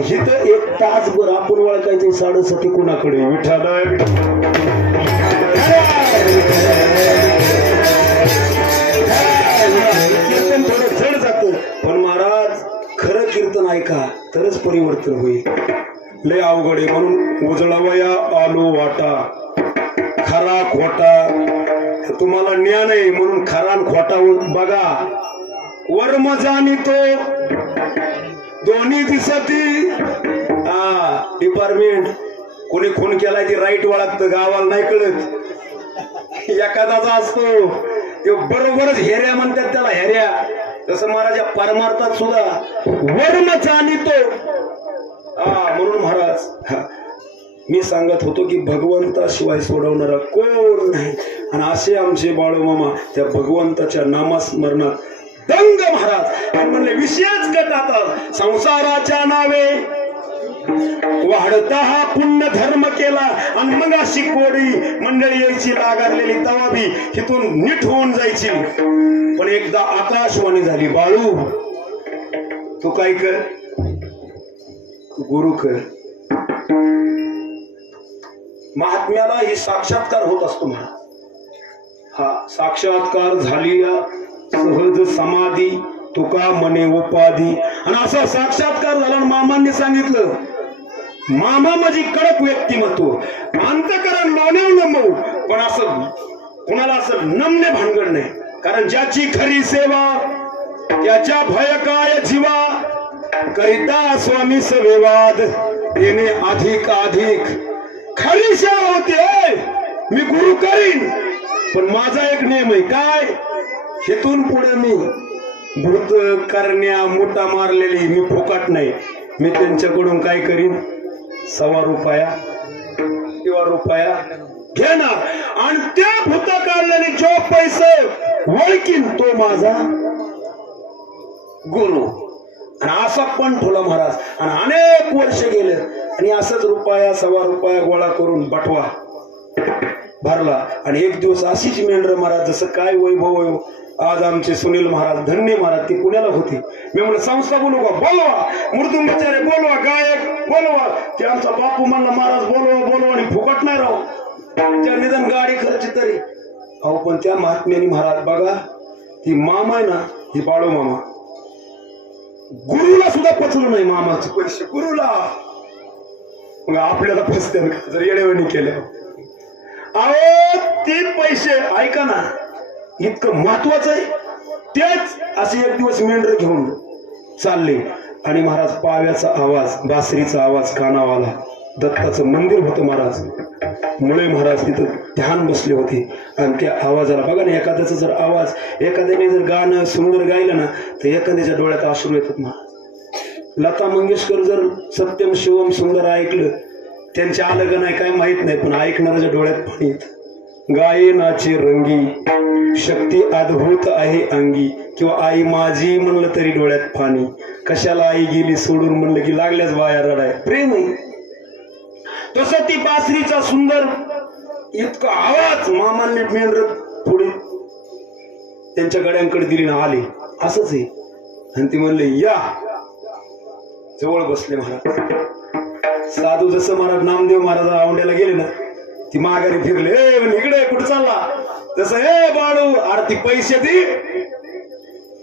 हिथं एक तासभर आपण वळखायचे साडेसाती कुणाकडे, विठाला कीर्तन थोडं जड जातं. पण महाराज खरं कीर्तन ऐका तरच परिवर्तन होईल. लय अवघड आहे. म्हणून उजळवया आलो वाटा, खरा खोटा तुम्हाला ज्ञान आहे, म्हणून खरा खोटा बघा. वर्म जाणीतो दोन्ही दिसती. हा डिपार्टमेंट कोणी खून केलाय ती राईट वळखतं, गावाला नाही कळत. एखादाचा असतो ते बरोबरच हेऱ्या म्हणतात त्याला, हेऱ्या. तसं महाराज परमार्थात सुद्धा वर्म जाणीतो. म्हणून महाराज मी सांगत होतो की भगवंताशिवाय सोडवणारा कोण नाही. आणि असे आमचे बाळूमामा त्या भगवंताच्या नामस्मरणात दंग महाराज. आणि म्हणले विशेष गट आता संसाराच्या नावे वाढता हा पुण्य धर्म केला. आणि मग अशी कोडी मंडळी यायची लागारलेली, तवा बी तिथून नीट होऊन जायची. पण एकदा आकाशवाणी झाली, बाळू तू काय कर, गुरु कर. महात्म्याला ही साक्षात्कार होत असतो महाराज. हा साक्षात्कार झाली सहज समाधी, तुका मने उपाधी. आणि असा साक्षात्कार झाला. मामांनी सांगितलं, मामा माझी कडक व्यक्तिमत्व, अंतकरण लोण्याव नमवू, पण असं कुणाला असं नमने भानगड नाही. कारण ज्याची खरी सेवा त्याच्या भय काय जीवा, करिता स्वामी सवेवाद येणे अधिक अधिक. खरी सेवा होते मी गुरु करीन, पण माझा एक नियम आहे. काय, हेतून पुढे मी भूत करण्या मुठा मारलेली मी फुकट नाही. मी त्यांच्याकडून काय करीन, ₹1 किंवा रुपया घेणार. आणि त्या भूत काढलेले जो पैसे वळकीन तो माझा गुरु. आणि असा पण ठोला महाराज. आणि अनेक वर्ष गेले आणि असंच रुपया सव्वा रुपया गोळा करून बटवा भरला. आणि एक दिवस अशीच मेंढर महाराज जसं काय वैभव आज आमचे सुनील महाराज धन्य महाराज ते पुण्याला होते. मी म्हणलं संस्था बोलू का? बोलवा. मृदुंगाचार्य बोलवा, गायक बोलवा. ते आमचा बापू म्हणला महाराज बोलवा बोलवा आणि फुकट नाही राहू त्या निदान गाडी खर्च तरी. अहो पण त्या महात्म्याने महाराज बघा ती मामा आहे ना ही बाळू मामा गुरुला सुद्धा पचलं नाही मामाचे पैसे गुरुला. मग आपल्याला फसते जर येडेवणी केल्या. अहो ते पैसे ऐका ना इतकं महत्वाचं आहे. तेच असे एक दिवस मेंढर घेऊन चालले आणि महाराज पाव्याचा आवाज बासरीचा आवाज कानावाला. दत्ताचं मंदिर होतं महाराज. मुळे महाराज तिथं ध्यान बसले होते आणि त्या आवाजाला बघा ना एखाद्याचा जर आवाज एखाद्याने जर गाणं सुंदर गायलं ना तर एखाद्याच्या डोळ्यात अश्रू येतात महाराज. लता मंगेशकर जर सत्यम शिवम सुंदर ऐकलं त्यांचे आलं का नाही काय माहित नाही पण ऐकणाऱ्याच्या डोळ्यात पाणी येत. गायनाची रंगी शक्ती अद्भुत आहे अंगी किंवा आई माझी म्हणलं तरी डोळ्यात पाणी. कशाला आई गेली सोडून म्हणलं की लागल्याच बाया रडाय. प्रेम आहे तसं ती बासरीचा सुंदर इतका आवाज मामांनी मेंढर पुढे त्यांच्या गड्यांकडे दिली ना आले असंच आहे. आणि ती म्हणले या जवळ बसले महाराज. साधू जसं महाराज नामदेव महाराज औंड्याला गेले ना ती माघारी फिरले. इकडे कुठं चालला तसं हे बाळू आरती पैसे दे.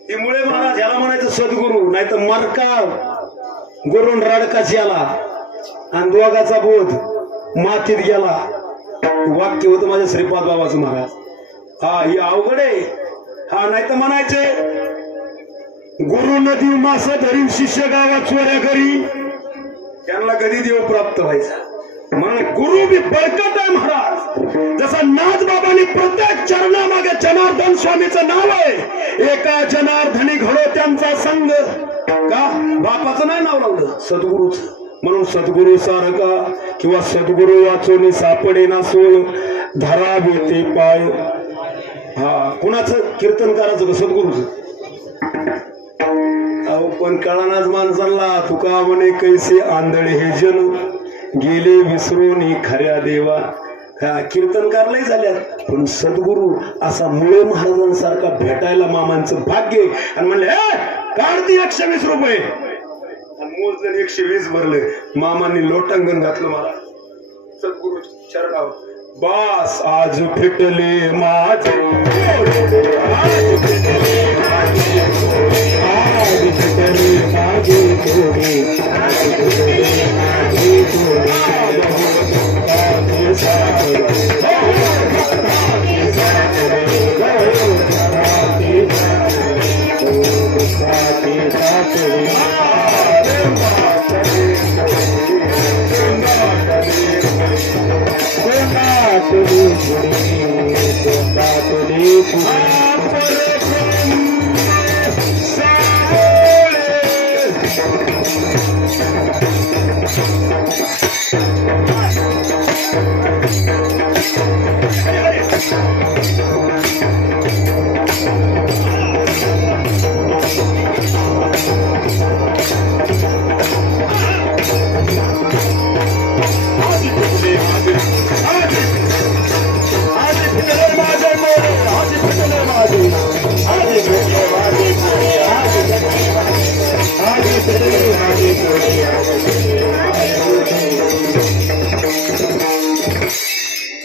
ती मुळे महाराज याला म्हणायचं सद्गुरू नाही तर मरका गुरुन रडकाच याला. आणि दोघाचा बोध मातीत गेला. वाक्य होतं माझ्या श्रीपाद बाबाचं महाराज. हा ही अवघड आहे. हा नाही तर म्हणायचे गुरु नदी मास धरी शिष्य गावात चोऱ्या करी त्यांना कधी देव प्राप्त व्हायचा. म्हणून गुरु बी बळकट आहे महाराज. जसा नाथ बाबांनी प्रत्येक चरणामागे जनार्दन स्वामीचं नाव आहे. एका जनार्दनी घडो त्यांचा संघ. का बापाचं नाही नाव लावलं सद्गुरूचं. म्हणून सद्गुरु सारखा किंवा सद्गुरु वाचून सापडे ना सोय धरावे ते पाय. हा कुणाचं कीर्तन करायचं का सद्गुरूचं. अहो पण कळानाच माणसाला तुका म्हणे कैसे आंधळे हे जन गेले विसरून खऱ्या देवा. कीर्तनकारलाही झाल्यात पण सद्गुरु असा मुळे महाराजांसारखा भेटायला मामांचं भाग्य. आणि म्हणले काढती 120 रुपये मोजलं 120 भरले. मामांनी लोटांगण घातलं मला सद्गुरु चरणावर. बास आज फिटले माझे आज फिटले माझे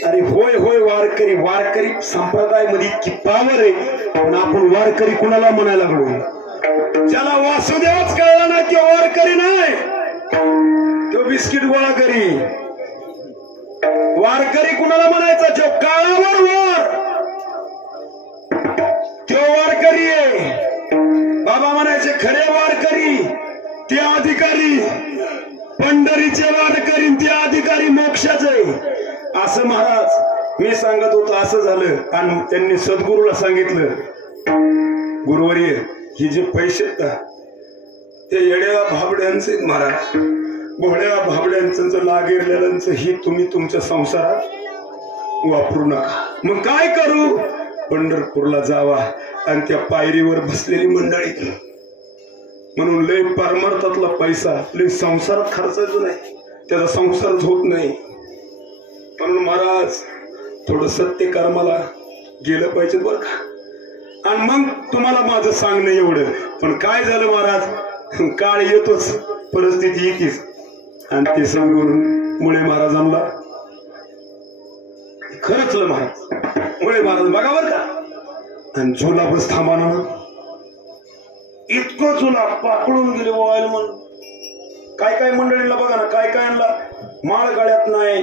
अरे होय होय वारकरी वारकरी संप्रदाय मध्ये इतकी पावर आहे. पण आपण वारकरी कुणाला म्हणायला लागलो. ज्याला वासुदेवच कळला ना तो वारकरी नाही. तो बिस्किट गोळा करी. वारकरी कुणाला म्हणायचा जो काळावर वार तो वारकरी आहे. बाबा म्हणायचे खरे वारकरी ते अधिकारी पंढरीचे वारकरी ते अधिकारी मोक्षाचे. असं महाराज मी सांगत होतो असं झालं. आणि त्यांनी सद्गुरूला सांगितलं गुरुवर्य ही जे पैसे ते येड्या भाबड्यांचे महाराज भोळ्या भाबड्यांचं लागेरलेल्यांचं ही तुम्ही तुमच्या संसारात वापरू नका. मग काय करू. पंढरपूरला जावा आणि त्या पायरीवर बसलेली मंडळी म्हणून लय परमार्थातला पैसा लय संसारात खर्चायचो नाही, त्याचा संसारच होत नाही. म्हणून महाराज थोडं सत्य कर्माला गेलं पाहिजे बरं का. आणि मग तुम्हाला माझं सांगणं एवढं. पण काय झालं महाराज, काळ येतोच, परिस्थिती येतेच. आणि ते सांगून मुळे महाराजांना खरंचलं महाराज. मुळे महाराज बघा बरं का. आणि झोला बस थांबाना, इतकं झोला पाकडून गेले व्हायला म्हणून. काय काय मंडळीला बघा ना, काय कायला माळ गळ्यात नाही,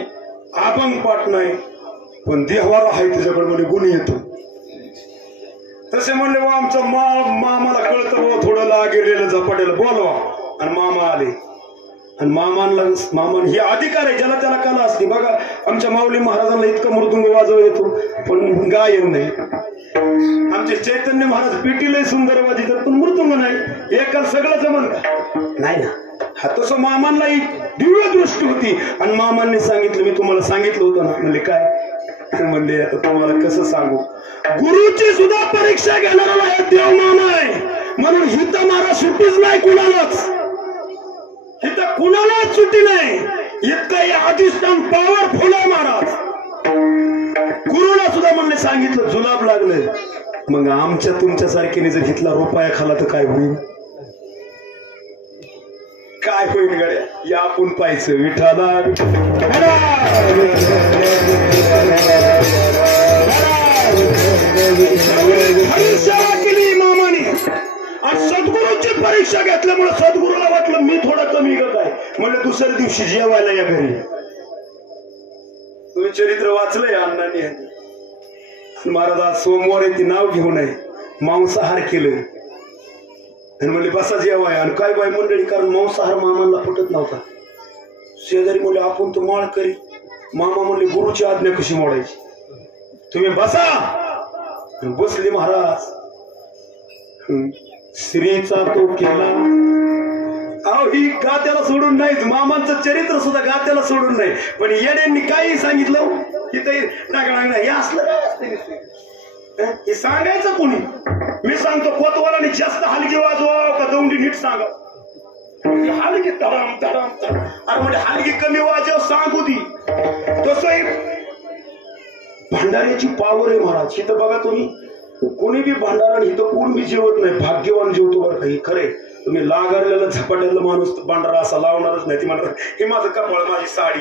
अभंग पाठ नाही, पण देवारा आहे त्याच्याकडे म्हणजे गुण येतो. तसे म्हणले वा आमचा मामाला कळतं व थोडं लागेलेलं झपाट्याला बोलवा. आणि मामा आले आणि मामान ही अधिकार आहे, ज्याला त्याला कला असते. बघा आमच्या माऊली महाराजांना इतका मृदुंग वाजव येतो पण गायन नाही. आमचे चैतन्य महाराज पिटीलही सुंदर वाजतात पण मृदुंग नाही. एकाला सगळं जमन का नाही ना. हा तसं मामांना दिव्य दृष्टी होती. आणि मामांनी सांगितलं, मी तुम्हाला सांगितलं होतं ना. म्हणले काय, म्हणले आता तुम्हाला कसं सांगू, गुरुची सुद्धा परीक्षा घेणारा देव मामा आहे. म्हणून हित महाराज सुट्टीच नाही कुणालाच, हिथं कुणालाच सुट्टी नाही. इतकं अधिष्ठान पॉवरफुल आहे महाराज. गुरुला सुद्धा म्हणले सांगितलं जुलाब लागलंय. मग आमच्या तुमच्यासारख्याने जर हितला रुपया खाला तर काय होईल, काय होईल गड्या. या आपण पाहायचं विठाला परीक्षा केली मामाने. आणि सद्गुरूची परीक्षा घेतल्यामुळे सद्गुरूला वाटलं मी थोडा कमी करत आहे. म्हणजे दुसऱ्या दिवशी जेवायला या घरी. तुम्ही चरित्र वाचलंय अण्णांनी. महाराज आज सोमवार ती नाव घेऊ नये, मांसाहार केलं आणि म्हणले बसा जेवाय. आणि काय बाय मंडळी, कारण मांसाहार मामांना पटत नव्हता. शेजारी म्हणले आपण तो माळ करी. मामा म्हणले गुरुची आज्ञा कशी मोडायची, तुम्ही बसा. बसले महाराज. स्त्रीचा तो केला. अहो ही गात्याला सोडून नाही, मामांचं चरित्र सुद्धा गात्याला सोडून नाही. पण येण्यांनी काही सांगितलं इथे नागणार हे असलं काय, हे सांगायचं कोणी. मी सांगतो कोतवालाने जास्त हलगी वाजवा का दौंडी नीट सांगा. हलगी तडाम तडाम तडाम. अरे म्हणजे हलगी कमी वाजव सांगू ती. तसं भंडाऱ्याची पावर आहे महाराज. इथं बघा तुम्ही, कोणी बी भंडारा इथं कोण बी जेवत नाही, भाग्यवान जेवतो बरं का. हे खरंय. तुम्ही लागारलेला झपाट्याला माणूस भंडारा असा लावणारच नाही. ती म्हणणार हे माझं कपाळ, माझी साडी.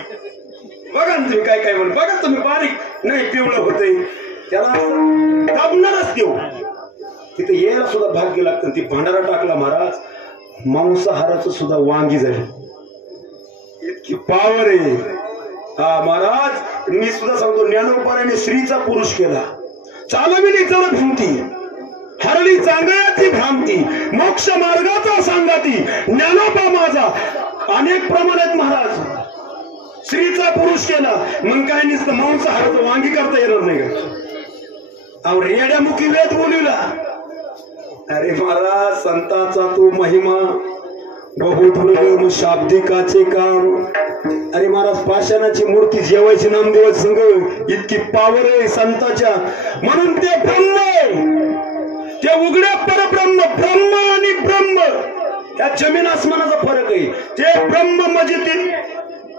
बघा ना तुम्ही काय काय म्हणून. बघा तुम्ही बारीक नाही पिवळं होतंय, त्याला दाबणारच देऊ. तिथे यायला सुद्धा भाग्य लागतं. ती भंडारा टाकला महाराज, मांसाहाराचं सुद्धा वांगी झाली. इतकी पावर आहे. हा महाराज, मी सुद्धा सांगतो ज्ञानोबाने स्त्रीचा पुरुष केला. चालविली चल भिंती, हरली चांगल्याची भ्रांती, मोक्ष मार्गाचा सांगाती, ज्ञानोबा माझा. अनेक प्रमाणात महाराज स्त्रीचा पुरुष केला. मग काय नुसतं मांसाहाराचं वांगी करता येणार नाही का. अहो रेड्यामुखी वेद बोलिवला. अरे महाराज संताचा तो महिमा, बहु शाब्दिकाचे काम. अरे महाराज पाषाणाची मूर्ती जेवायची नामदेवाची संघ, इतकी पावर आहे संताच्या. म्हणून ते ब्रह्म आहे, ते उघड्या परब्रह्म. ब्रह्म आणि ब्रह्म या जमीन आसमानाचा फरक आहे. ते ब्रह्म म्हणजे ते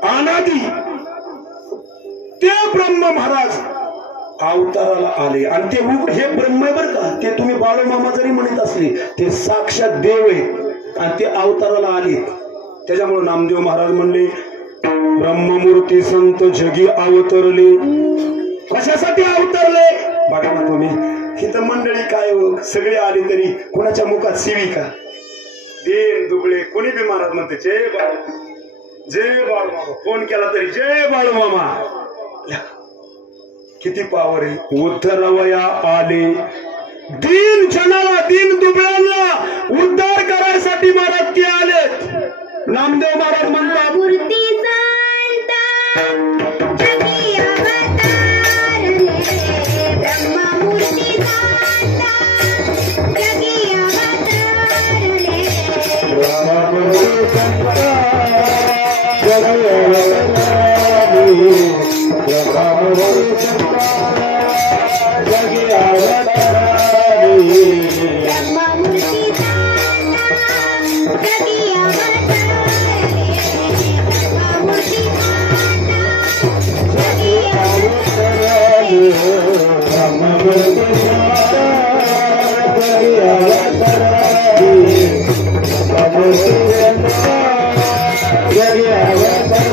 अनादी, ते ब्रह्म महाराज अवताराला आले. आणि ते हे ब्रह्म आहे बरं का. ते तुम्ही बाळूमामा जरी म्हणत असले, ते साक्षात देव आहे आणि ते अवताराला आले. त्याच्यामुळे नामदेव महाराज म्हणले ब्रह्ममूर्ती संत जगी अवतरले. कशासाठी अवतरले बघा ना तुम्ही. इथं मंडळी काय सगळे आले तरी कोणाच्या मुखात सेविका, देन दुबळे, कोणी बी महाराज म्हणते जय बाळू, जय बाळूमामा. फोन केला तरी जय बाळूमामा. किती पावर आहे. उद्धरवया आले, दीन जनाला, दीन दुबळ्यांना उद्धार करायसाठी महाराज ते आले. नामदेव महाराज म्हणतात मूर्ती जगी अवतारले, ब्रह्ममूर्ती जगी अवतारले. जगी अवतारी ब्रह्ममूर्ती दाता जगी अवतारले ब्रह्ममूर्ती दाता जगी अवतारले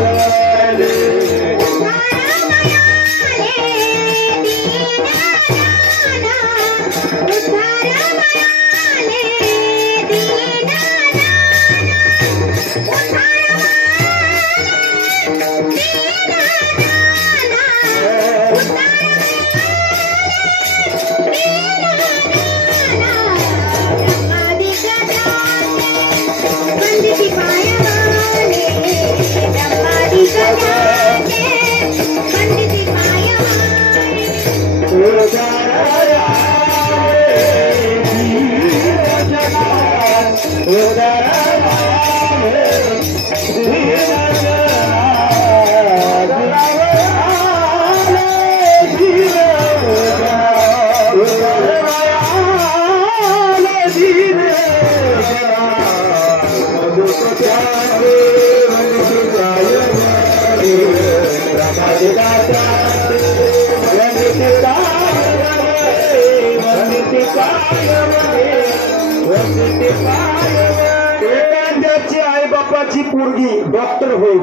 एखाद्याची आई बापाची पोरगी डॉक्टर होईल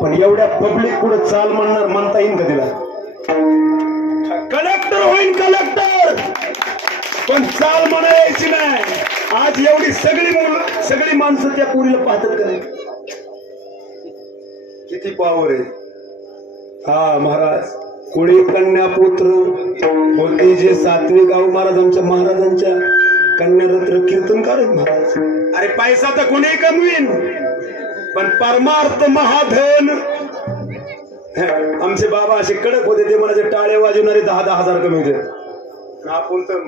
पण एवढ्या पब्लिक पुढे चाल म्हणणार म्हणता येईल का तिला? कलेक्टर होईल कलेक्टर पण चाल म्हणायची नाही. आज एवढी सगळी माणसं त्या पोरीला पाहतात का नाही? किती पावर आहे. हा महाराज कोळी कन्या पुत्र होते जे सात्विक गाव महाराज आमच्या महाराजांच्या कन्यारत्न कीर्तनकार आहेत महाराज. अरे पैसा तर कोणी कमवीन पण परमार्थ महाधन. आमचे बाबा असे कडक होते ते म्हणायचे टाळे वाजवणारे 10-10 हजार कमवते. आपण तर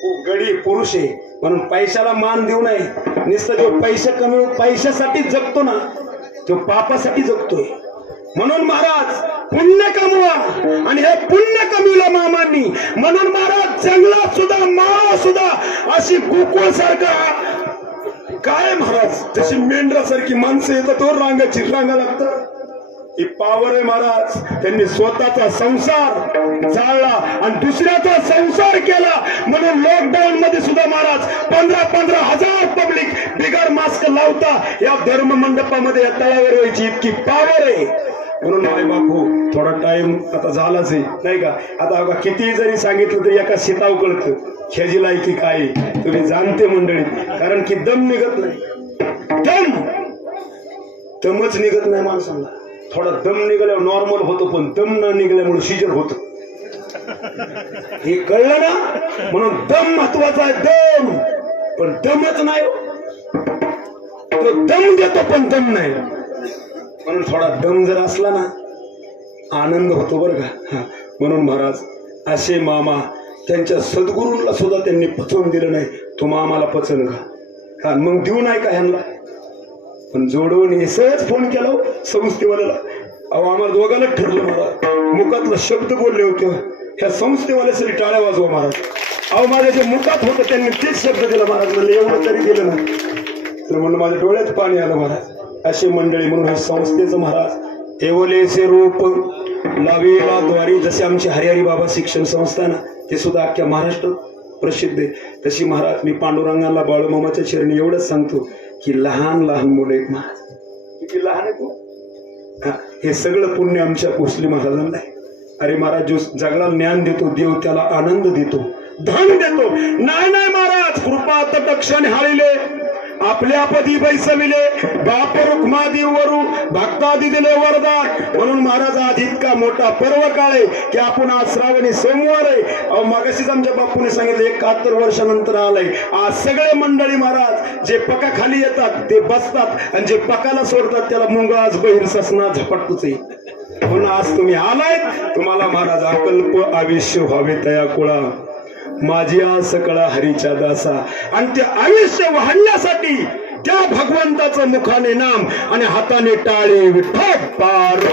खूप गडी पुरुष आहे म्हणून पैशाला मान देऊ नये. नुसतं जो पैसे कमवू पैशासाठी जगतो ना तो पापासाठी जगतोय. म्हणून महाराज पुण्य कमवा आणि हे पुण्य कमविलं मामांनी म्हणून महाराज जंगलात सुद्धा माळा सुद्धा अशी गोकुळ सारखा काय महाराज जशी मेंढरासारखी माणसं येतात तो रांगाची रांगा लागतं. ही पावर आहे महाराज. त्यांनी स्वतःचा संसार जाळला आणि दुसऱ्याचा संसार केला म्हणून लॉकडाऊन मध्ये सुद्धा महाराज 15-15 हजार पब्लिक बिगर मास्क लावता या धर्म मंडपामध्ये या तळावर व्हायची इतकी पावर आहे. म्हणून माय बापू थोडा टाइम आता झालाच आहे नाही का. आता बघा किती जरी सांगितलं तरी एका शिताव कळतं ह्याची लायकी काय तुम्ही जाणते मंडळी. कारण की दम निघत नाही. दमच निघत नाही माणसाला. थोडा दम निघाल्यावर नॉर्मल होतो पण दम न निघाल्यामुळे सीजर होतं. हे कळलं ना. म्हणून दम महत्वाचा आहे. दम पण दमच नाही. तो दम देतो पण दम नाही. म्हणून थोडा दम जर असला ना आनंद होतो बरं का. म्हणून महाराज असे मामा त्यांच्या सद्गुरूंना सुद्धा त्यांनी पचवून दिलं नाही. तो मामाला पचन का मग देऊ नाही का ह्यांना. पण जोडून सहज फोन केला संस्थेवाल्याला. अहो आम्हाला दोघांना ठरलं महाराज. मुखातला शब्द बोलले होते ह्या संस्थेवाल्यासाठी टाळ्या वाजवा महाराज. अहो माझ्या जे मुखात होतं त्यांनी तेच शब्द दिला महाराज. म्हणलं एवढं तरी दिलं ना तर म्हणलं माझ्या डोळ्यात पाणी आलं महाराज. अशी मंडळी म्हणून हे संस्थेचं महाराज एवलेचे रूप लावेला द्वारी जसे आमची हरिहरी बाबा शिक्षण संस्था ना ते सुद्धा अख्ख्या महाराष्ट्रात प्रसिद्ध आहे. तशी महाराज मी पांडुरंगाला बाळूमामाच्या चरणी एवढंच सांगतो की लहान लहान मुलं आहेत महाराज. किती लहान आहे हे सगळं पुण्य आमच्या भोसले महाराजांना आहे. अरे महाराज जो जगाला ज्ञान देतो देव त्याला आनंद देतो धन देतो. नाही महाराज कृपा तटक्षण हाळिले आपल्या पदी बैसविले बाप रुक्मादी वरू भक्तादी दिले वरदान. म्हणून महाराज आज इतका मोठा पर्व काळ आहे की आपण आज श्रावणी सोमवार आहे. अहो मागाशीच आमच्या बापूने सांगितलं 71 वर्षानंतर आलंय. आज सगळे मंडळी महाराज जे पका खाली येतात ते बसतात आणि जे पकाला सोडतात त्याला मुंगाज बहीर ससना झपटकुच आहे. म्हणून आज तुम्ही आलायत तुम्हाला महाराज अकल्प आयुष्य व्हावे तया कुळा माझी आस कळा हरीच्या दासा. आणि ते आयुष्य वाढण्यासाठी त्या भगवंताचं मुखाने नाम आणि हाताने टाळे विठ्ठल पार.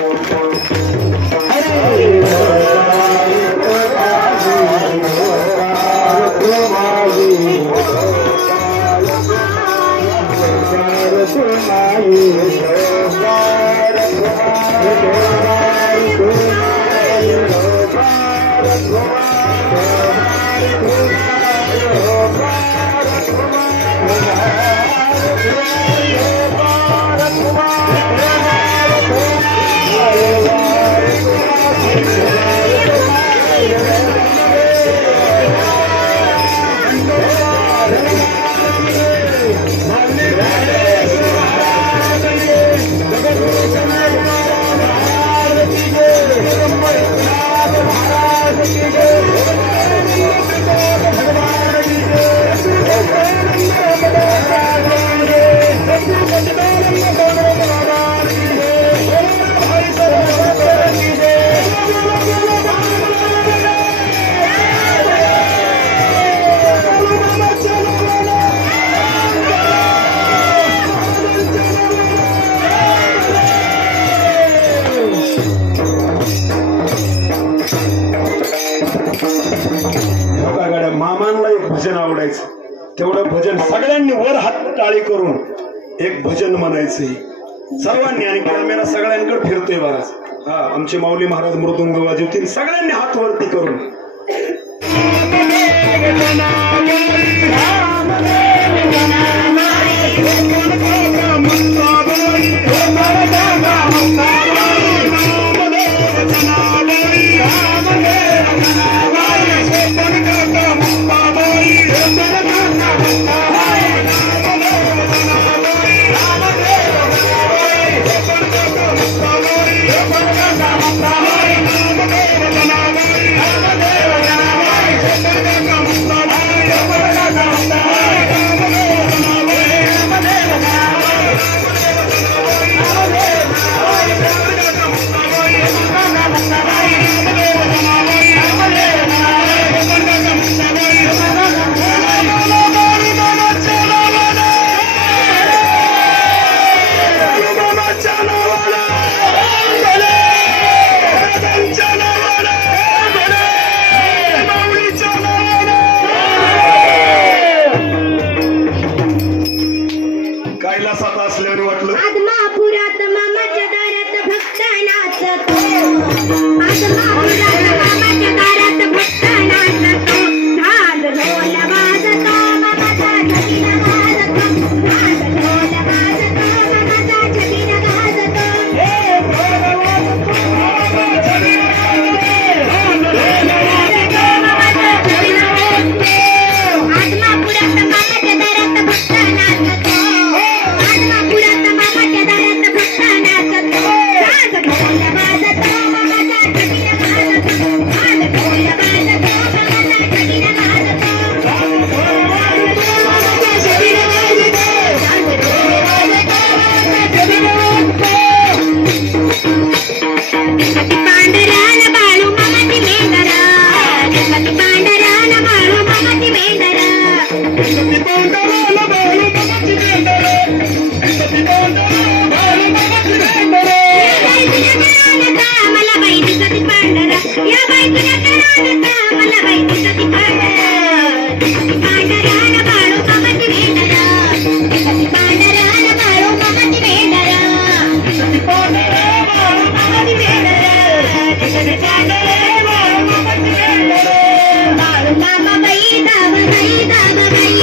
हात टाळी करून एक भजन म्हणायचंय सर्वांनी आणि कॅमेरा सगळ्यांकडे फिरतोय बराच. हा आमचे माऊली महाराज मृदुंग वाजवतील सगळ्यांनी हात वरती करून. कैलासात असल्याने वाटलं आदमापुरात मामाच्या दारात भक्त नाचतो. आदमापुरात मामाच्या दारात भक्त नाचतो. ढाल ढोल वाजतो मामाचा छबिना गाजतो. ढाल ढोल वाजतो मामाचा छबिना गाजतो. आदमापुरात मामाच्या दारात भक्त नाचतो. आदमापुरात मामाच्या दारात भक्त नाचतो. ढाल ढोल वाजतो मामाचा छबिना गाजतो. ढाल ढोल वाजतो मामाचा छबिना गाजतो. ढाल ढोल वाजतो मामाचा छबिना गाजतो. ढाल ढोल वाजतो मामाचा छबिना गाजतो. गणपती पांडुरंग बाळू मामाची मेंढरा. गणपती पांडुरंग बाळू मामाची मेंढरा. गणपती पांडुरंग बाळू मामाची मेंढरा. गणपती पांडुरंग बाळू मामाची मेंढरा. मला बाई दिसती पांढरा. या बाई तुझ्या कराडता मला बाई दिसती पांढरा. गणपती पांडुरंग बाळू मामाची मेंढरा. गणपती पांडुरंग बाळू मामाची मेंढरा. गणपती पांडुरंग बाळू मामाची मेंढरा. गणपती पांडुरंग बाळू मामाची मेंढरा. बाळू मामा बाई दाव बाई दाव बाई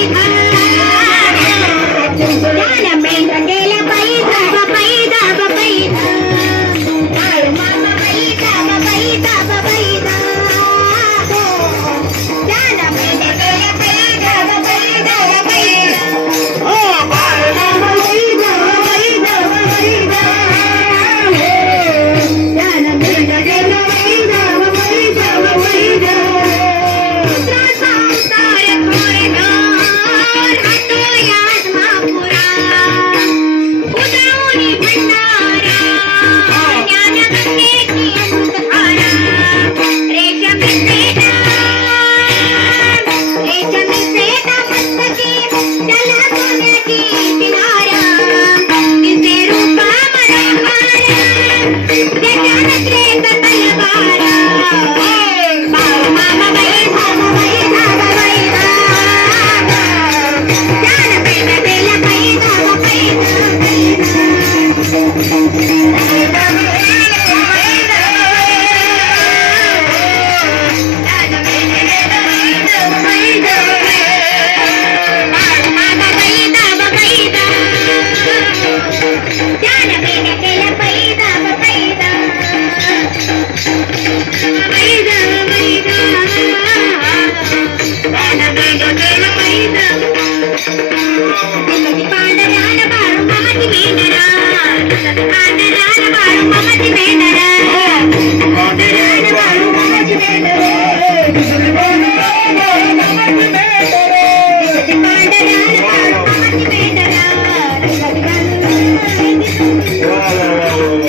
ज्ञान मेंढ गेल्या बाई दाव बाई दाव बाई बाळू मामा बाई दाव बाई दाव बाई ज्ञान मेंढ गेल्या बाई दाव बाई दाव बाई ओ बाळू मामा बाई दाव बाई दाव बाई ज्ञान मेंढ गेल्या बाई दाव बाई दाव बाई संसार थोडे घर हातो यात महापुरा उदाऊनी भंडारा ज्ञान गंगेची अमृतधारा रेशमी सेना मस्तकी त्याला सोन्याची किनारा दिसे रूपा मनोहारा त्याच्या नजरेचा तलवारा बाळू मामा बाई धाव बाई धाव बाई ज्ञान मेंढ गेल्या बाई धाव बाई बाळू मामा बाई धाव बाई ज्ञान मेंढ गेल्या बाई धाव बाई बाई धाव बाई ज्ञान मेंढ गेल्या बाई धाव. गणपती पांडुरंग बाळू मामाची मेंढरा. गणपती पांडुरंग बाळू मामाची मेंढरा. पांडुरंग बाळू मामाची मेंढरा. गणपती पांडुरंग बाळू मामाची मेंढरा. गणपती पांडुरंग बाळू मामाची मेंढरा. गणपती पांडुरंग. वा वा वा वा.